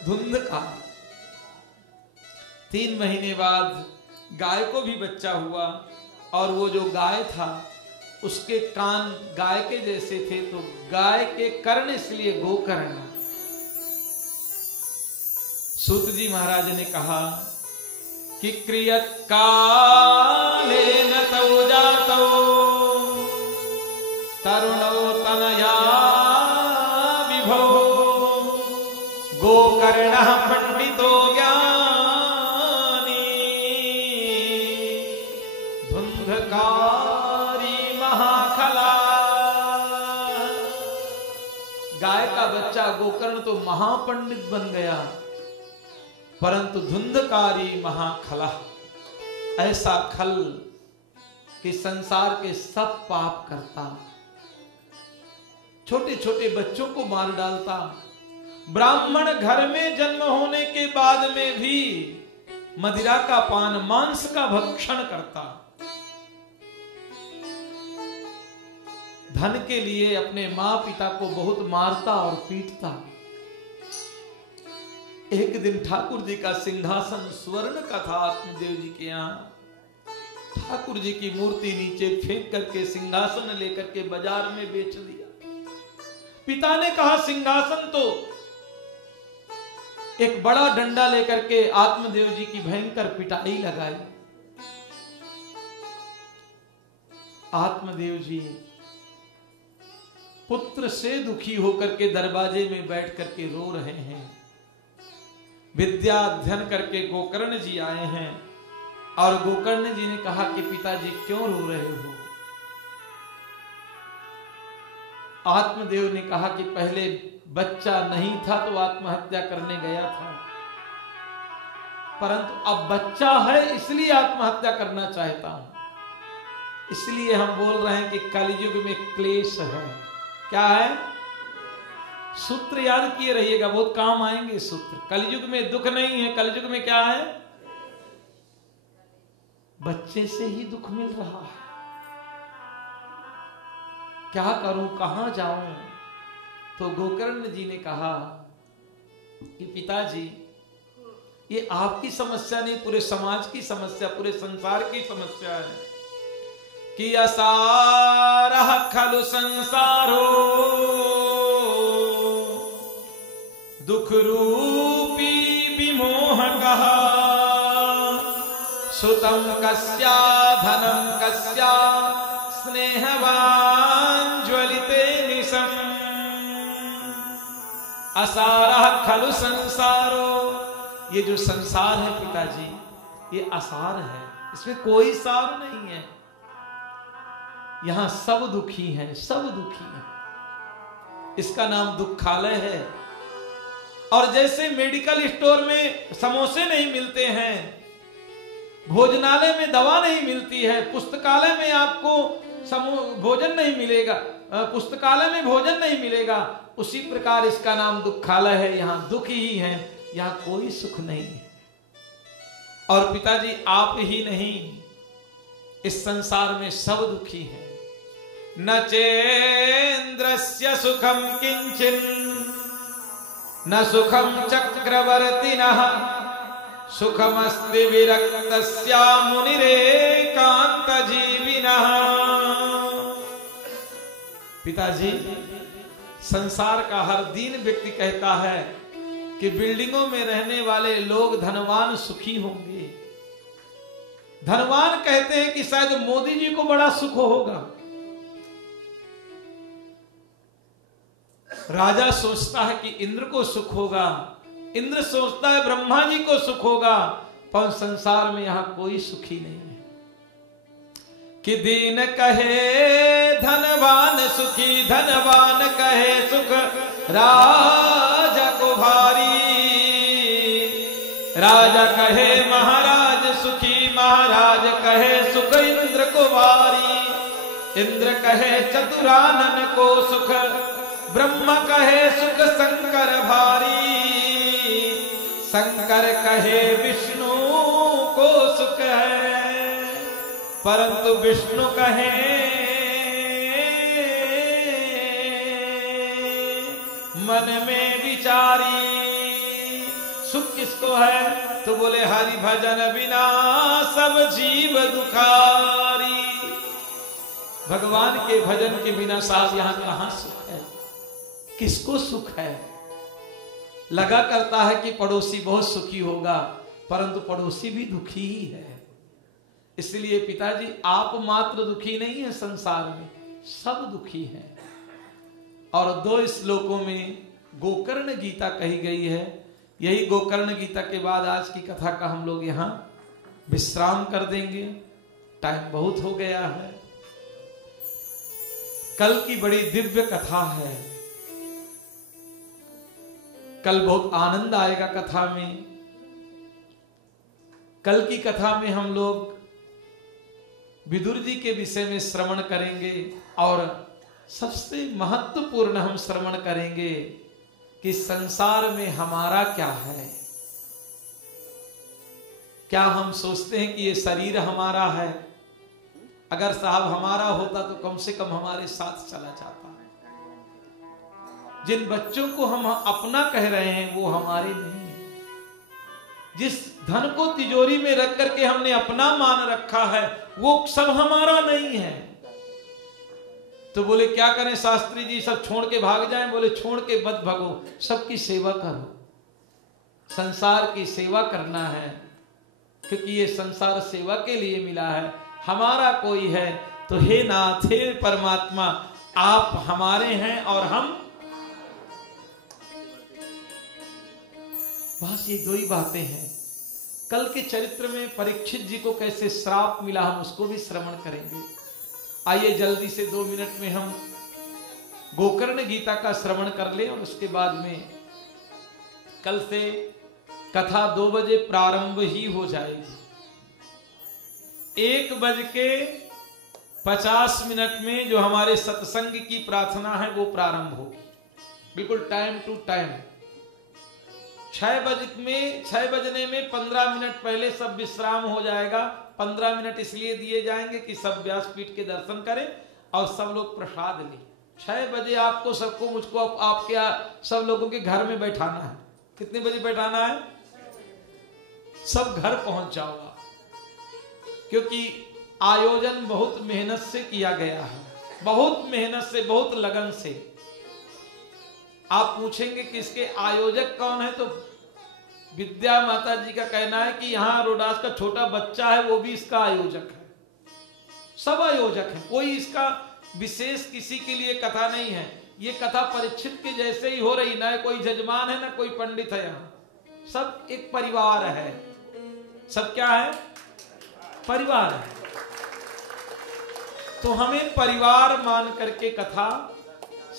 धुंधकार। 3 महीने बाद गाय को भी बच्चा हुआ और वो जो गाय था उसके कान गाय के जैसे थे तो गाय के कर्ण इसलिए गोकर्ण। सूत जी महाराज ने कहा कि क्रियत कालेन तौ जातौ तरुणौ तनया विभो गोकर्णः पंडितो ज्ञानी धुंधकारी महाखला। गाय का बच्चा गोकर्ण तो महापंडित बन गया, परंतु धुंधकारी महाखला, ऐसा खल कि संसार के सब पाप करता, छोटे छोटे बच्चों को मार डालता, ब्राह्मण घर में जन्म होने के बाद में भी मदिरा का पान मांस का भक्षण करता, धन के लिए अपने मां पिता को बहुत मारता और पीटता। एक दिन ठाकुर जी का सिंहासन स्वर्ण का था आत्मदेव जी के यहाँ। ठाकुर जी की मूर्ति नीचे फेंक करके सिंहासन लेकर के बाजार में बेच दिया। पिता ने कहा सिंहासन तो, एक बड़ा डंडा लेकर के आत्मदेव जी की भयंकर पिटाई लगाई। आत्मदेव जी पुत्र से दुखी होकर के दरवाजे में बैठ करके रो रहे हैं। विद्या अध्ययन करके गोकर्ण जी आए हैं और गोकर्ण जी ने कहा कि पिताजी क्यों रो रहे हो? आत्मदेव ने कहा कि पहले बच्चा नहीं था तो आत्महत्या करने गया था, परंतु अब बच्चा है इसलिए आत्महत्या करना चाहता हूं। इसलिए हम बोल रहे हैं कि कलयुग में क्लेश है। क्या है? सूत्र याद किए रहिएगा, बहुत काम आएंगे सूत्र। कलयुग में दुख नहीं है, कलयुग में क्या है? बच्चे से ही दुख मिल रहा है। क्या करूं, कहां जाऊं? तो गोकर्ण जी ने कहा कि पिताजी ये आपकी समस्या नहीं, पूरे समाज की समस्या, पूरे संसार की समस्या है। कि असारः खलु संसारो दुख रूपी विमोहकः सुतं कस्या धनं कस्या स्नेहवान् ज्वलिते निशम् असारः खलु संसारो। ये जो संसार है पिताजी, ये असार है, इसमें कोई सार नहीं है। यहां सब दुखी हैं, सब दुखी हैं। इसका नाम दुखालय है। और जैसे मेडिकल स्टोर में समोसे नहीं मिलते हैं, भोजनालय में दवा नहीं मिलती है, पुस्तकालय में आपको भोजन नहीं मिलेगा, पुस्तकालय में भोजन नहीं मिलेगा, उसी प्रकार इसका नाम दुखालय है। यहां दुख ही है, यहां कोई सुख नहीं है। और पिताजी आप ही नहीं, इस संसार में सब दुखी हैं। न चेन्द्रस्य सुखम किंचिन न सुखम चक्रवर्तिनः सुखमस्ति विरक्तस्या मुनिरेकांत जीविनः। पिताजी, संसार का हर दीन व्यक्ति कहता है कि बिल्डिंगों में रहने वाले लोग धनवान सुखी होंगे। धनवान कहते हैं कि शायद मोदी जी को बड़ा सुख होगा। राजा सोचता है कि इंद्र को सुख होगा, इंद्र सोचता है ब्रह्मा जी को सुख होगा, पर संसार में यहां कोई सुखी नहीं है। कि दीन कहे धनवान सुखी, धनवान कहे सुख राजा को भारी, राजा कहे महाराज सुखी, महाराज कहे सुख इंद्र को भारी, इंद्र कहे चतुरानन को सुख, ब्रह्म कहे सुख शंकर भारी, शंकर कहे विष्णु को सुख है, परंतु विष्णु कहे मन में विचारी। सुख किसको है? तो बोले हरि भजन बिना सब जीव दुखारी। भगवान के भजन के बिना साहब यहां कहां सुख है? किसको सुख है? लगा करता है कि पड़ोसी बहुत सुखी होगा, परंतु पड़ोसी भी दुखी ही है। इसलिए पिताजी आप मात्र दुखी नहीं है, संसार में सब दुखी हैं। और 2 श्लोकों में गोकर्ण गीता कही गई है। यही गोकर्ण गीता के बाद आज की कथा का हम लोग यहां विश्राम कर देंगे, टाइम बहुत हो गया है। कल की बड़ी दिव्य कथा है, कल बहुत आनंद आएगा कथा में। कल की कथा में हम लोग विदुर जी के विषय में श्रवण करेंगे और सबसे महत्वपूर्ण हम श्रवण करेंगे कि संसार में हमारा क्या है। क्या हम सोचते हैं कि ये शरीर हमारा है? अगर साहब हमारा होता तो कम से कम हमारे साथ चला जाता। जिन बच्चों को हम अपना कह रहे हैं वो हमारे नहीं है। जिस धन को तिजोरी में रख करके हमने अपना मान रखा है वो सब हमारा नहीं है। तो बोले क्या करें शास्त्री जी, सब छोड़ के भाग जाएं? बोले छोड़ के मत भागो, सबकी सेवा करो। संसार की सेवा करना है, क्योंकि ये संसार सेवा के लिए मिला है। हमारा कोई है तो हे नाथ, हे परमात्मा, आप हमारे हैं और हम बस ये 2 ही बातें हैं। कल के चरित्र में परीक्षित जी को कैसे श्राप मिला हम उसको भी श्रवण करेंगे। आइए जल्दी से 2 मिनट में हम गोकर्ण गीता का श्रवण कर लें और उसके बाद में कल से कथा 2 बजे प्रारंभ ही हो जाएगी। 1:50 में जो हमारे सत्संग की प्रार्थना है वो प्रारंभ होगी, बिल्कुल टाइम टू टाइम। 6 बजने में 15 मिनट पहले सब विश्राम हो जाएगा। 15 मिनट इसलिए दिए जाएंगे कि सब व्यासपीठ के दर्शन करें और सब लोग प्रसाद लें। 6 बजे आपको सबको मुझको आपके सब लोगों के घर में बैठाना है। कितने बजे बैठाना है? सब घर पहुंच जाओगा, क्योंकि आयोजन बहुत मेहनत से किया गया है, बहुत मेहनत से, बहुत लगन से। आप पूछेंगे कि इसके आयोजक कौन है, तो विद्या माता जी का कहना है कि यहाँ रोडास का छोटा बच्चा है वो भी इसका आयोजक है। सब आयोजक है, कोई इसका विशेष किसी के लिए कथा नहीं है। ये कथा परीक्षित के जैसे ही हो रही, ना कोई जजमान है ना कोई पंडित है, यहाँ सब एक परिवार है। सब क्या है? परिवार है। तो हमें परिवार मान करके कथा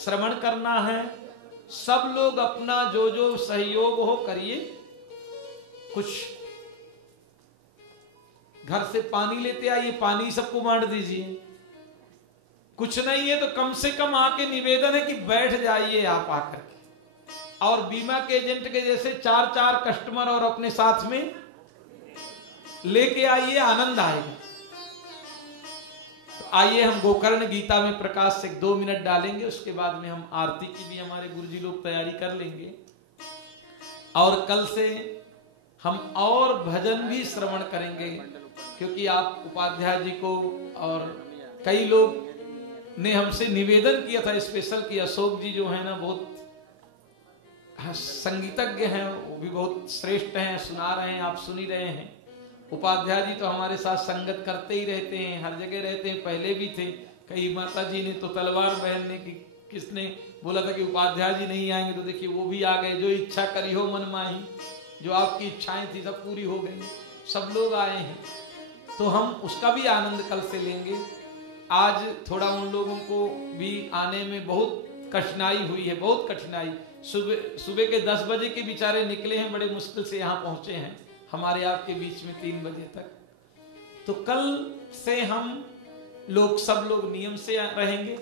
श्रवण करना है। सब लोग अपना जो जो सहयोग हो करिए। कुछ घर से पानी लेते आइए, पानी सबको बांट दीजिए। कुछ नहीं है तो कम से कम आके निवेदन है कि बैठ जाइए आप आकर के। और बीमा के एजेंट के जैसे 4-4 कस्टमर और अपने साथ में लेके आइए, आनंद आएगा। तो आइए हम गोकर्ण गीता में प्रकाश से 2 मिनट डालेंगे, उसके बाद में हम आरती की भी हमारे गुरुजी लोग तैयारी कर लेंगे। और कल से हम और भजन भी श्रवण करेंगे, क्योंकि आप उपाध्याय जी को और कई लोग ने हमसे निवेदन किया था स्पेशल कि अशोक जी जो है ना बहुत संगीतज्ञ हैं, वो भी बहुत श्रेष्ठ हैं, सुना रहे हैं, आप सुन ही रहे हैं। उपाध्याय जी तो हमारे साथ संगत करते ही रहते हैं, हर जगह रहते हैं, पहले भी थे। कई माता जी ने तो तलवार बहनने की, किसने बोला था कि उपाध्याय जी नहीं आएंगे, तो देखिए वो भी आ गए। जो इच्छा करी हो मन माही, जो आपकी इच्छाएं थी सब पूरी हो गई, सब लोग आए हैं। तो हम उसका भी आनंद कल से लेंगे। आज थोड़ा उन लोगों को भी आने में बहुत कठिनाई हुई है, बहुत कठिनाई। सुबह के 10 बजे के बेचारे निकले हैं, बड़े मुश्किल से यहाँ पहुंचे हैं हमारे आपके बीच में 3 बजे तक। तो कल से हम लोग सब लोग नियम से रहेंगे।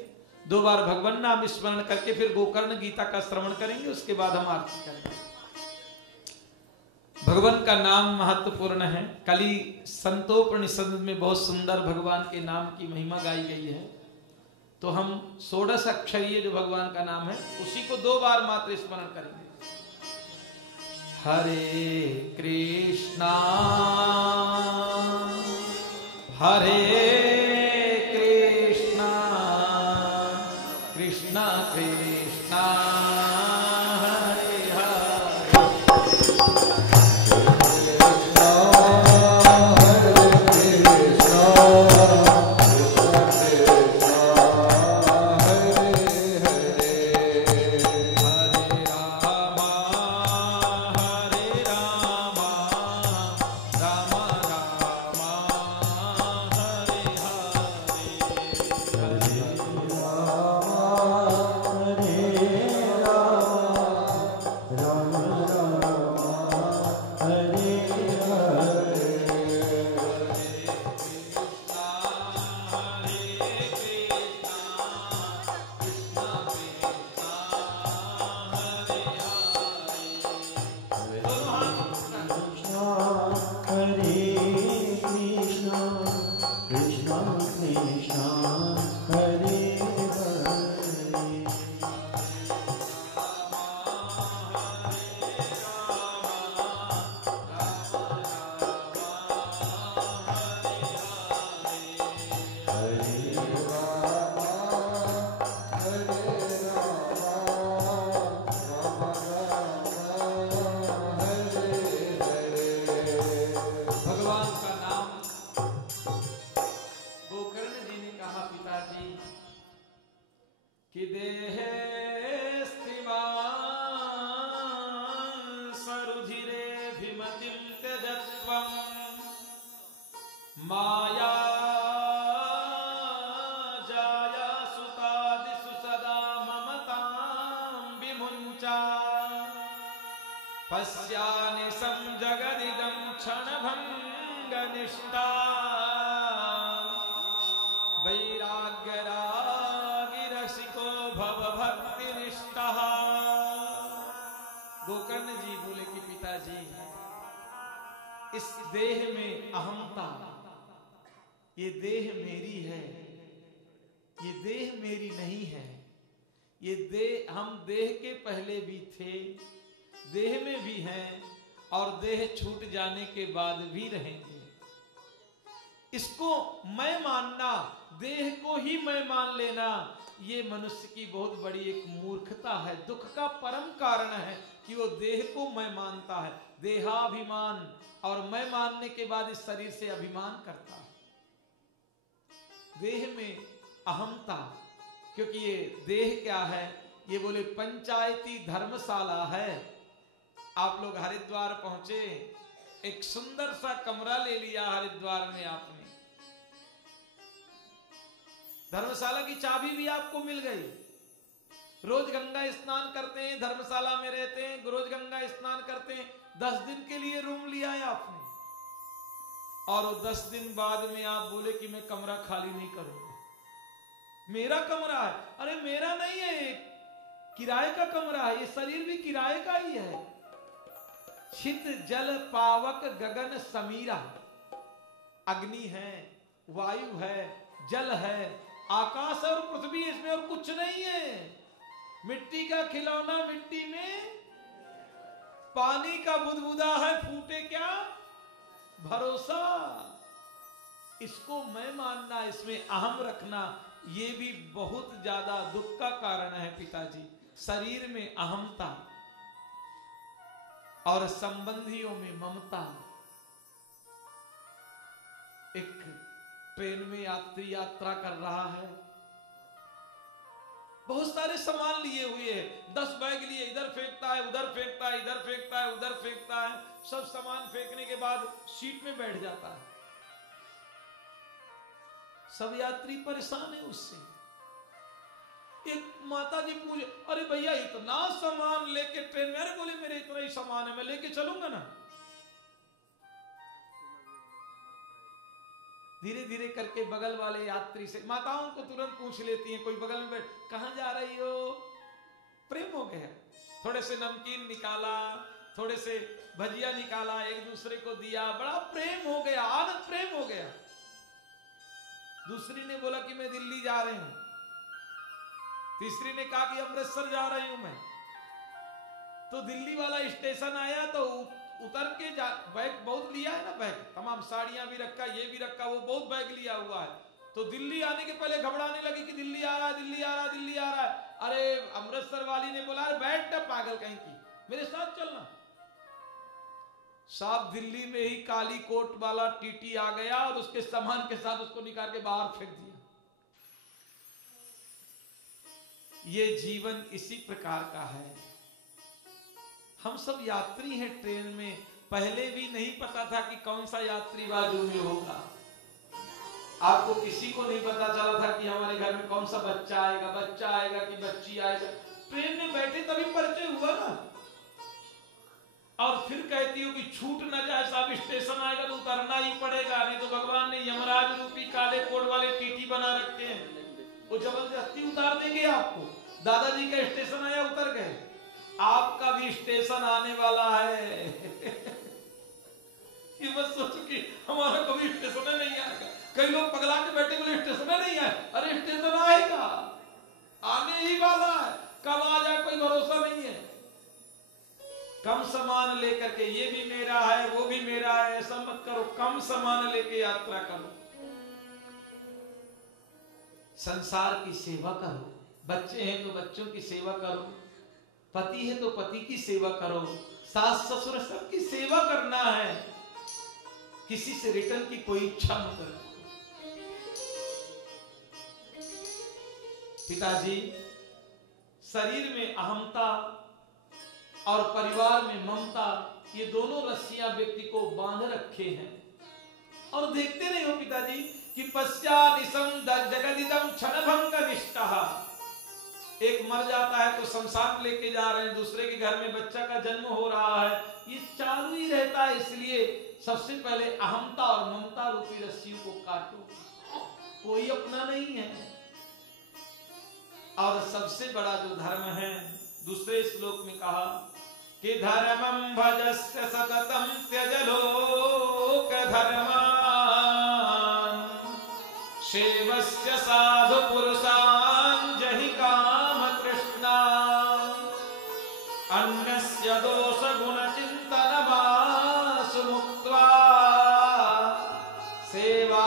2 बार भगवान नाम स्मरण करके फिर गोकर्ण गीता का श्रवण करेंगे, उसके बाद हम आरती करेंगे। भगवान का नाम महत्वपूर्ण है। कल ही संतोपनिषद में बहुत सुंदर भगवान के नाम की महिमा गाई गई है। तो हम 16 अक्षरीय जो भगवान का नाम है उसी को 2 बार मात्र स्मरण करेंगे। हरे कृष्णा हरे कृष्णा कृष्णा कृष्णा पश्यानि संजगदिदं क्षणभङ्गनिष्ठा वैराग्यरागिरसिको भवभक्तिनिष्ठः। गोकर्ण जी बोले कि पिताजी इस देह में अहमता, ये देह मेरी है, ये देह मेरी नहीं है। ये देह, हम देह के पहले भी थे, देह में भी हैं और देह छूट जाने के बाद भी रहेंगे। इसको मैं मानना, देह को ही मैं मान लेना, ये मनुष्य की बहुत बड़ी एक मूर्खता है। दुख का परम कारण है कि वो देह को मैं मानता है। देहाभिमान और मैं मानने के बाद इस शरीर से अभिमान करता है। देह में अहमता, क्योंकि ये देह क्या है, ये बोले पंचायती धर्मशाला है। आप लोग हरिद्वार पहुंचे, एक सुंदर सा कमरा ले लिया हरिद्वार में आपने, धर्मशाला की चाबी भी आपको मिल गई। रोज गंगा स्नान करते हैं, धर्मशाला में रहते हैं, रोज गंगा स्नान करते हैं, 10 दिन के लिए रूम लिया है आपने, और 10 दिन बाद में आप बोले कि मैं कमरा खाली नहीं करूंगा, मेरा कमरा है। अरे मेरा नहीं है, किराए का कमरा है, ये शरीर भी किराए का ही है। छित जल पावक गगन समीरा, अग्नि है, वायु है, जल है, आकाश और पृथ्वी, इसमें और कुछ नहीं है। मिट्टी का खिलौना मिट्टी में, पानी का बुदबुदा है, फूटे क्या भरोसा। इसको मैं मानना, इसमें अहम रखना, ये भी बहुत ज्यादा दुख का कारण है पिताजी। शरीर में अहमता और संबंधियों में ममता। एक ट्रेन में यात्री यात्रा कर रहा है, बहुत सारे सामान लिए हुए हैं, 10 बैग लिए, इधर फेंकता है, उधर फेंकता है, इधर फेंकता है, उधर फेंकता है। सब सामान फेंकने के बाद सीट में बैठ जाता है। सब यात्री परेशान है उससे। एक माता जी पूछे, अरे भैया इतना सामान लेके ट्रेन में, अरे बोले मेरे इतना ही सामान है, मैं लेके चलूंगा ना। धीरे धीरे करके बगल वाले यात्री से, माताओं को तुरंत पूछ लेती हैं, कोई बगल में बैठ, कहां जा रही हो? प्रेम हो गया, थोड़े से नमकीन निकाला, थोड़े से भजिया निकाला, एक दूसरे को दिया, बड़ा प्रेम हो गया, आनंद प्रेम हो गया। दूसरी ने बोला कि मैं दिल्ली जा रही हूं, तीसरी ने कहा कि अमृतसर जा रही हूं मैं। तो दिल्ली वाला स्टेशन आया तो उतर के बैग बहुत लिया है ना, बैग तमाम साड़ियां भी रखा, ये भी रखा, वो बहुत बैग लिया हुआ है। तो दिल्ली आने के पहले घबराने लगी कि दिल्ली आ रहा है, दिल्ली आ रहा है, दिल्ली आ रहा है। अरे अमृतसर वाली ने बोला, अरे बैठ ना पागल कहीं की, मेरे साथ चलना। साहब दिल्ली में ही काली कोट वाला टीटी आ गया और उसके सामान के साथ उसको निकाल के बाहर फेंक दिया। ये जीवन इसी प्रकार का है। हम सब यात्री हैं ट्रेन में, पहले भी नहीं पता था कि कौन सा यात्री बाजू में होगा। आपको किसी को नहीं पता चला था कि हमारे घर में कौन सा बच्चा आएगा कि बच्ची आएगा। ट्रेन में बैठे तभी परिचय हुआ ना। और फिर कहती हो कि छूट न जाए साहब, स्टेशन आएगा तो उतरना ही पड़ेगा, नहीं तो भगवान ने यमराज रूपी काले कोट वाले टीटी बना रखे हैं, वो जबरदस्ती उतार देंगे आपको। दादाजी का स्टेशन आया, उतर गए, आपका भी स्टेशन आने वाला है। ये मत सोचो कि हमारा कभी स्टेशन नहीं आएगा। कई लोग पगला के बैठे, बोले स्टेशन नहीं आए, अरे स्टेशन आएगा, आने ही वाला है, कब आ जाए कोई भरोसा नहीं है। कम सामान लेकर के, ये भी मेरा है वो भी मेरा है, ऐसा मत करो, कम सामान लेके यात्रा करो। संसार की सेवा करो, बच्चे हैं तो बच्चों की सेवा करो, पति है तो पति की सेवा करो, सास ससुर सबकी सेवा करना है। किसी से रिटर्न की कोई इच्छा मत रखो। पिताजी, शरीर में अहमता और परिवार में ममता, ये दोनों रस्सियां व्यक्ति को बांध रखे हैं। और देखते नहीं हो पिताजी कि पश्चानिसम जगदिदम क्षणभंग निष्ठा, एक मर जाता है तो शमशान लेके जा रहे हैं, दूसरे के घर में बच्चा का जन्म हो रहा है, ये चालू ही रहता है। इसलिए सबसे पहले अहमता और ममता रूपी रस्सियों को काटो, कोई अपना नहीं है। और सबसे बड़ा जो धर्म है, दूसरे श्लोक में कहा कि धर्मं भजस्य सततं त्यज लोक धर्मान् सेवस्य साधु पुरुषान् जहि काम तृष्णान् अन्यस्य दोष गुण चिंतनमासु मुक्त्वा सेवा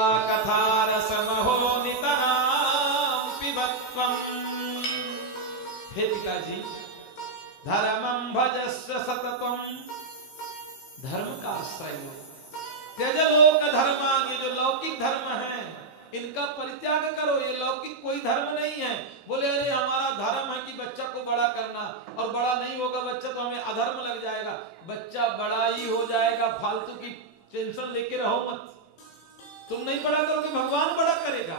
धर्मं भजस्व सततम, धर्म का आश्रय लो। त्यजलोक धर्मांग, ये जो लौकिक धर्म है इनका परित्याग करो, ये लौकिक कोई धर्म नहीं है। बोले अरे हमारा धर्म है कि बच्चा को बड़ा करना, और बड़ा नहीं होगा बच्चा तो हमें अधर्म लग जाएगा। बच्चा बड़ा ही हो जाएगा, फालतू की टेंशन लेके रहो मत। तुम नहीं बड़ा करोगे, भगवान बड़ा करेगा।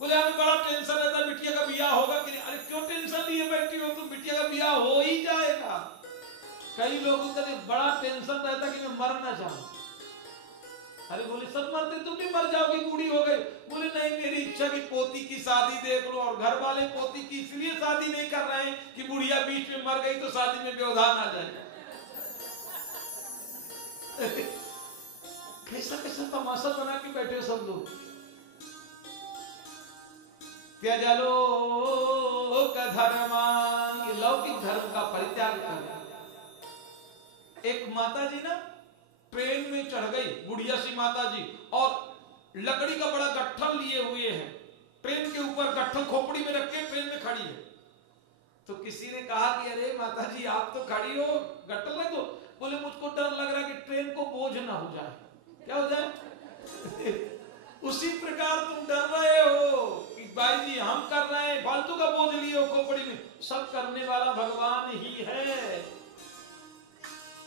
बोले हमें बड़ा टेंशन रहता है बिटिया का ब्याह होगा कि नहीं। अरे क्यों टेंशन लिए बैठी हो तुम, बिटिया का ब्याह हो ही जाएगा। कई लोगों का बड़ा टेंशन रहता कि मैं मर ना जाऊं। अरे बोले सब मरते, तुम भी मर जाओगी, बूढ़ी हो गई। बोले नहीं, मेरी इच्छा की पोती की शादी देख लो, और घर वाले पोती की इसलिए शादी नहीं कर रहे हैं कि बुढ़िया बीच में मर गई तो शादी में व्यवधान आ जाए। कैसा कैसा तमाशा बना के बैठे हो सब लोग। त्यजलोक धर्मान्, ये लौकिक धर्म का परित्याग कर। एक माता जी ना ट्रेन में चढ़ गई, बुढ़िया सी माता जी, और लकड़ी का बड़ा गट्ठल लिए हुए है, ट्रेन के ऊपर गट्ठल खोपड़ी में रख के ट्रेन में खड़ी है। तो किसी ने कहा कि अरे माता जी आप तो खड़ी हो, गट्ठल रख दो। बोले मुझको डर लग रहा है कि ट्रेन को बोझ ना हो जाए। क्या हो जाए? उसी प्रकार तुम डर रहे हो कि भाई जी हम कर रहे हैं, फालतू का बोझ लिए हो खोपड़ी में। सब करने वाला भगवान ही है।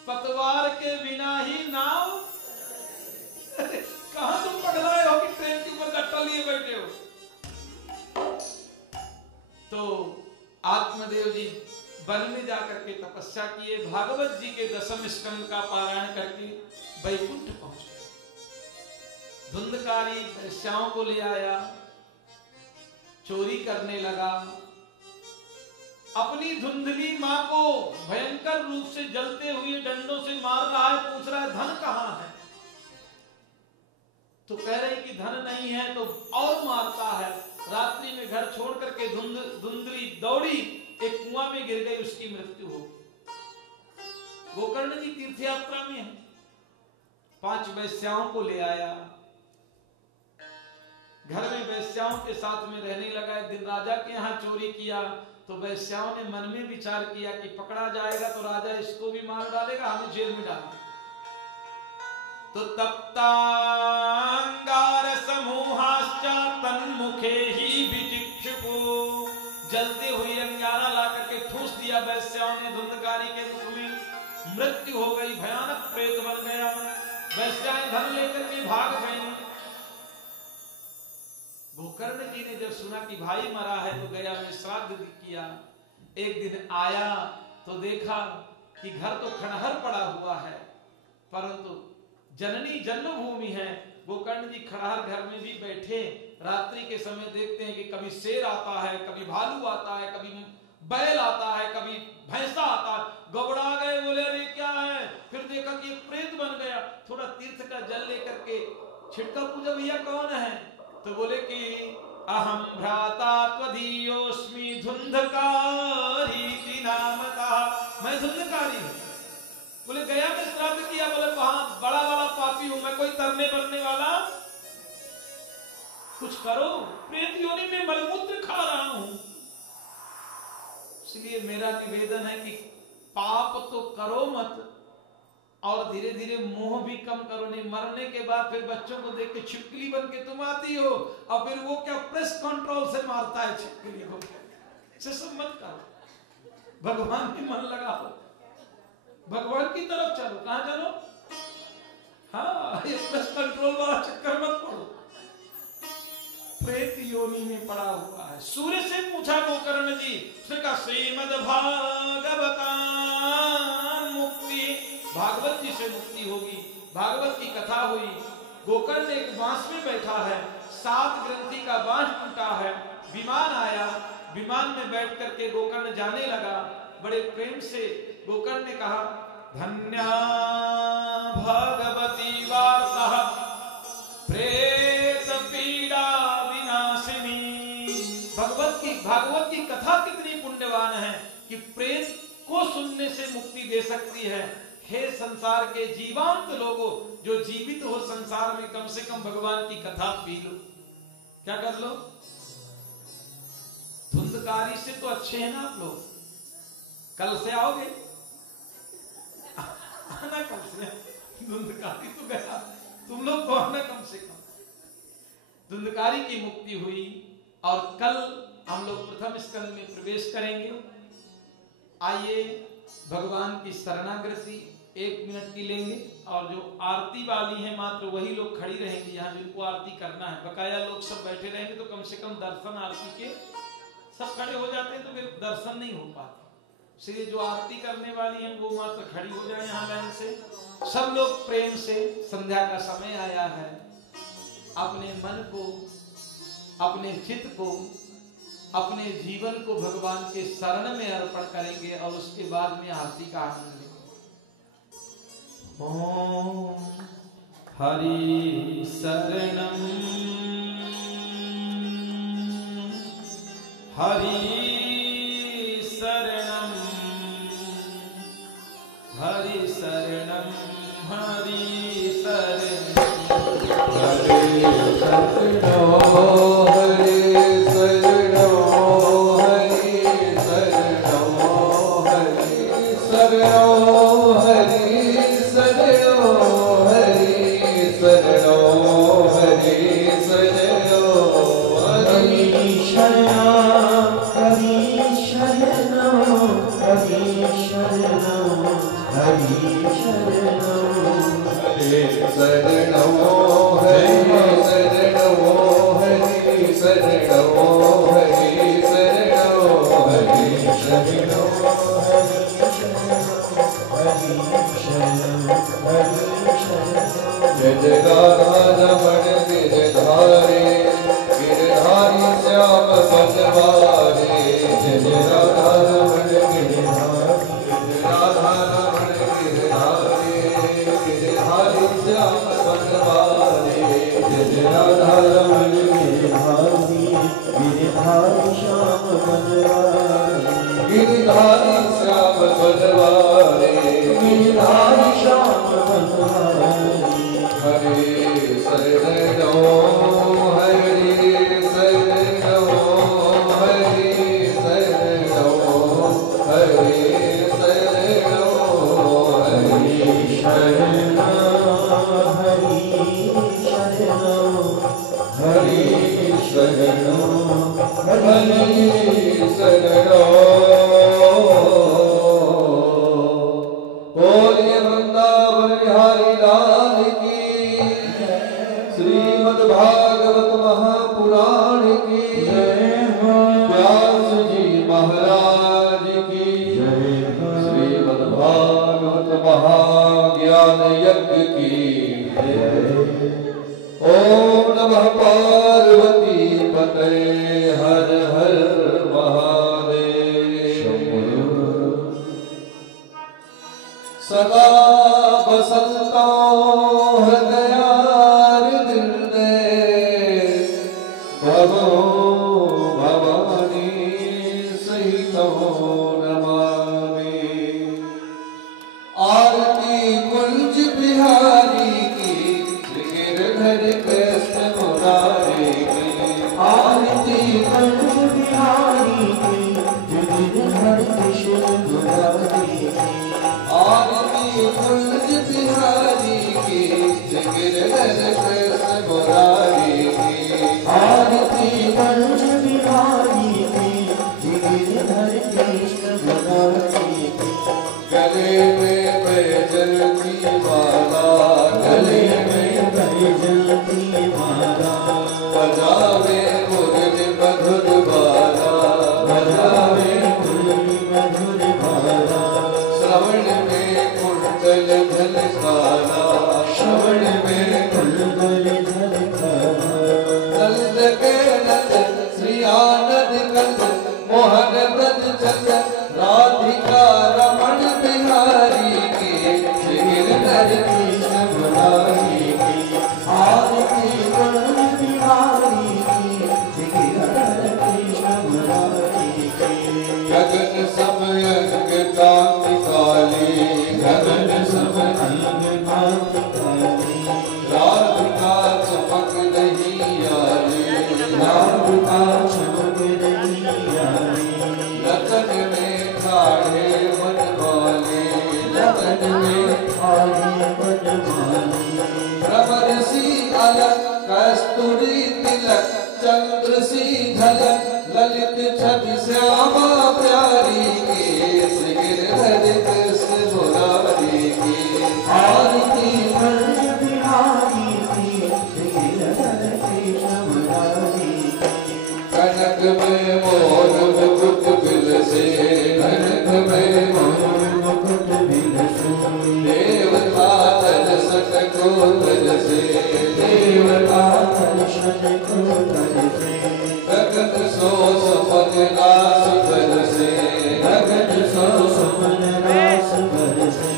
पतवार के बिना ही नाव, कहां तुम पगलाए हो कि ट्रेन के ऊपर गट्टा लिए बैठे हो। तो आत्मदेव जी वन में जाकर के तपस्या किए, भागवत जी के 10वें स्कंद का पारायण करके वैकुंठ पहुंचे। धुंधकारी वैश्याओं को ले आया, चोरी करने लगा, अपनी धुंधली मां को भयंकर रूप से जलते हुए डंडों से मार रहा है, पूछ रहा है धन कहां है। तो कह रहे कि धन नहीं है, तो और मारता है। रात्रि में घर छोड़ करके धुंधली दौड़ी, एक कुआं में गिर गई, उसकी मृत्यु हो गई। गोकर्ण जी तीर्थ यात्रा में है, 5 वैश्याओं को ले आया, घर में वैश्याओं के साथ में रहने लगा। एक दिन राजा के यहाँ चोरी किया, तो वैश्याओं ने मन में विचार किया कि पकड़ा जाएगा तो राजा इसको भी मार डालेगा, हमें जेल में डालेगा। तो तप्तांगार समूहाश्च तन्मुखे ही विचिक्षुको, जलते हुए अंगारा ला करके ठूस दिया वैश्याओं ने धुंधकारी के मुख में। मृत्यु हो गई, भयानक प्रेत बन गया। वैश्याएं धन लेकर के भाग गई। गोकर्ण जी ने जब सुना कि भाई मरा है तो गया में श्राद्ध किया। एक दिन आया तो देखा कि घर तो खंडहर पड़ा हुआ है, परंतु जननी जन्मभूमि है। गोकर्ण जी खंडहर घर में भी बैठे, रात्रि के समय देखते हैं कि कभी शेर आता है, कभी भालू आता है, कभी बैल आता है, कभी भैंसा आता है। घबरा गए, बोले अरे क्या है। फिर देखा कि एक प्रेत बन गया। थोड़ा तीर्थ का जल लेकर के छिड़का पूजा, भैया कौन है। तो बोले कि अहम भ्राता त्वदीयोस्मि धुंधकारी नामतः, मैं धुंधकारी हूं। बोले गया में श्राद्ध किया। बोले वहां बड़ा वाला पापी हूं मैं, कोई तरने बनने वाला कुछ करो। प्रेत योनि में मलमूत्र खा रहा हूं, इसलिए मेरा निवेदन है कि पाप तो करो मत, और धीरे धीरे मोह भी कम करो। नहीं मरने के बाद फिर बच्चों को देख के छिपकली बन के तुम आती हो, और फिर वो क्या प्रेस कंट्रोल से मारता है छिपकली को। इसे सब मत करो, भगवान की मन लगाओ, भगवान की तरफ चलो। कहां चलो? हाँ, ये प्रेस कंट्रोल वाला चक्कर मत पड़ो। प्रेत योनि में पड़ा हुआ है। सूर्य से पूछा गोकर्ण जी, उसने कहा श्रीमद् भागवतां मुक्ति, भागवत जी से मुक्ति होगी। भागवत की कथा हुई। गोकर्ण एक बांस में बैठा है, 7 ग्रंथि का बांस टूटा है। विमान आया, विमान में बैठ करके गोकर्ण जाने लगा। बड़े प्रेम से गोकर्ण ने कहा धन्या भगवती वार्ता प्रेत पीड़ा विनाशिनी। भागवत की कथा कितनी पुण्यवान है कि प्रेत को सुनने से मुक्ति दे सकती है। हे संसार के जीवांत लोगों, जो जीवित हो संसार में, कम से कम भगवान की कथा पी लो। क्या कर लो? धुंधकारी से तो अच्छे हैं ना आप लोग। कल से आओगे? आना कल से। धुंधकारी तो गया, तुम लोग तो आना कम से कम। धुंधकारी की मुक्ति हुई और कल हम लोग प्रथम स्कंद में प्रवेश करेंगे। आइए भगवान की शरणागति 1 मिनट की लेंगे और जो आरती वाली है मात्र वही लोग खड़ी रहेंगी यहाँ जिनको आरती करना है। बकाया लोग सब बैठे रहेंगे तो कम से कम दर्शन आरती के सब खड़े हो जाते हैं तो फिर दर्शन नहीं हो पाते। इसलिए जो आरती करने वाली है वो मात्र खड़ी हो जाए यहाँ लाइन से। सब लोग प्रेम से, संध्या का समय आया है, अपने मन को, अपने चित्त को, अपने जीवन को भगवान के शरण में अर्पण करेंगे और उसके बाद में आरती का आनंद लेंगे। ओम हरि शरणम हरि शरणम हरि शरणम हरि शरणम हरि शरणम रतन में खाड़े गगन में आए बनवारी। भ्रमर सी अलग कस्तूरी तिलक चंद्र सी झलक ललित छवि श्यामा प्यारी की श्री गिरधर कृष्ण मुरारी की आरती ब्रज बिहारी की गिरधर कृष्ण मुरारी की। कनक में मोर मुकुट बिलसे कनक में मोर मुकुट बिलसे देवता दर्शक को बरसे देवता दर्शन को बरसे। गगन सो सपन रास बरसे गगन सो सपन रास बरसे।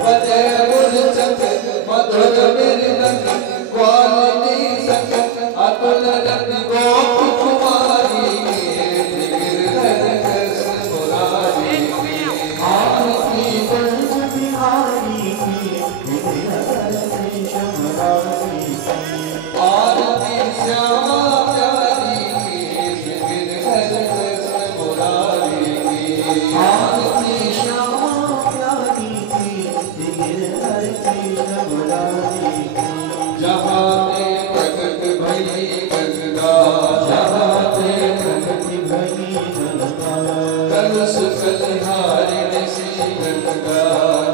बजे मूर्छित मधुर मृदंग ग्वालिनी संग अतुल रति गोप कुमारी के गिरधर कृष्ण मुरारी आरती ब्रज बिहारी की गिरधर कृष्ण मुरारी की। आरती श्यामा प्यारी की गिरधर कृष्ण मुरारी की आरती श्यामा प्यारी की गिरधर कृष्ण मुरारी की। जहाँ ते प्रकट भई गंगा जहाँ ते प्रगति भई गंगा कलश कलिहारिणी सी गंगा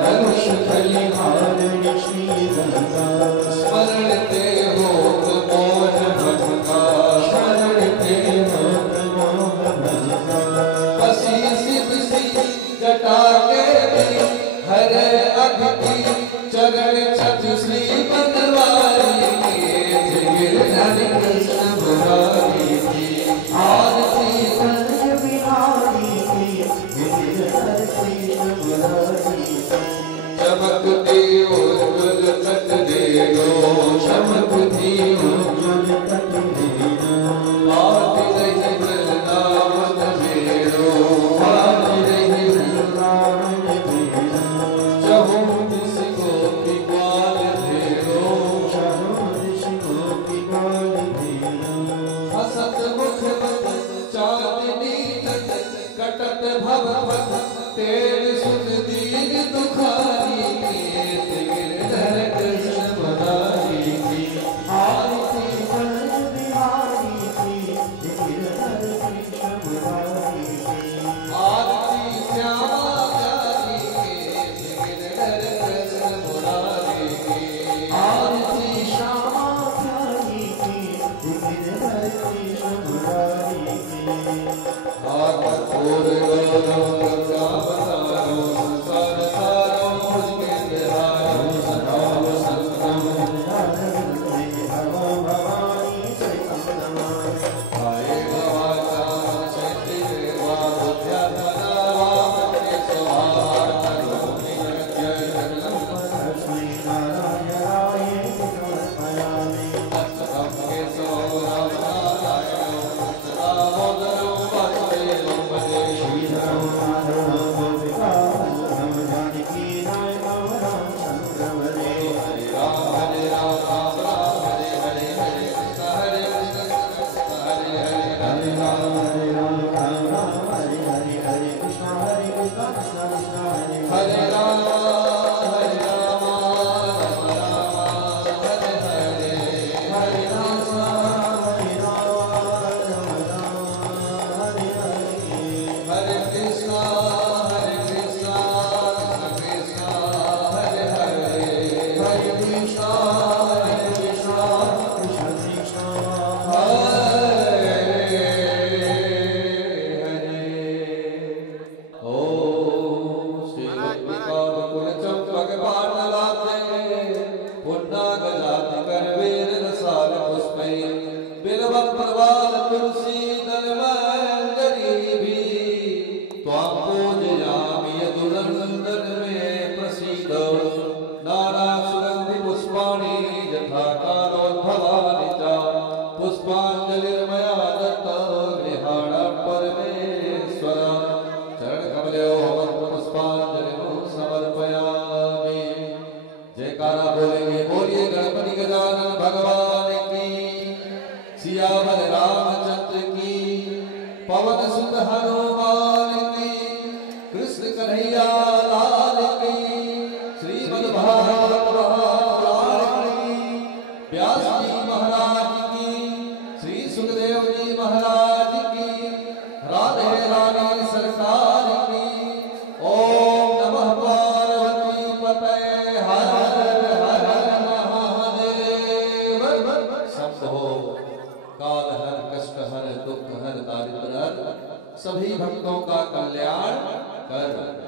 धनुष खलिहारिणी श्री गंगा। स्मरण ते हो मोह भटका शरण ते मोह मोह भजका। बसी सिद्ध सी जटा के भी हरे अघटी चरण छत्र श्री बनवारी के गिरधर कृष्ण मुरारी की आरती ब्रज बिहारी की गिरधर कृष्ण मुरारी की। चमकती उज्ज्वल तट देनो चमकती उज्ज्वल तट देना आदि रही वृंदावन मेरो आदि रही वृंदावन देना। चहुँ दिस गोपी ग्वाल भेरो चहुँ दिस गोपी ग्वाल भेरो। हसत मुख मत चांदनी तट कटत भव पथ तेर सुन दीन दुखारी के गिरधर कृष्ण मुरारी की आरती ब्रज बिहारी की गिरधर कृष्ण मुरारी की। आरती श्यामा प्यारी के गिरधर कृष्ण मुरारी की आरती श्यामा प्यारी की गिरधर कृष्ण मुरारी की। आकर छोड़ लो गंगा बतारो संसार सारो मुझके बिहारो सदाओ संतम आए भवाचा शक्ति देवा बुद्ध्या धनावा के स्वभाव करोमि जय जगन्नाथ के सो राम नारायण दामोदरो वासुदेवो भजे श्री राम हरे राम राम राम हरे हरे हरे कृष्ण कृष्ण हरे हरे हरे राम राम राम हरे हरे हरे हरे कृष्ण कृष्ण कृष्ण हरे हरे हरे कृष्ण पुष्पांजलिर्मया दत्त गृहाण परमेश्वर चरण कमलों मंत्र पुष्पांजलि समर्पयामि। जयकारा बोलेंगे, बोलिए गणपति गजानन भगवान की, सियावर रामचंद्र की, पवन सुत हनुमान की, कृष्ण कन्हैया लाल की। राजेंद्र सभी भक्तों का कल्याण कर।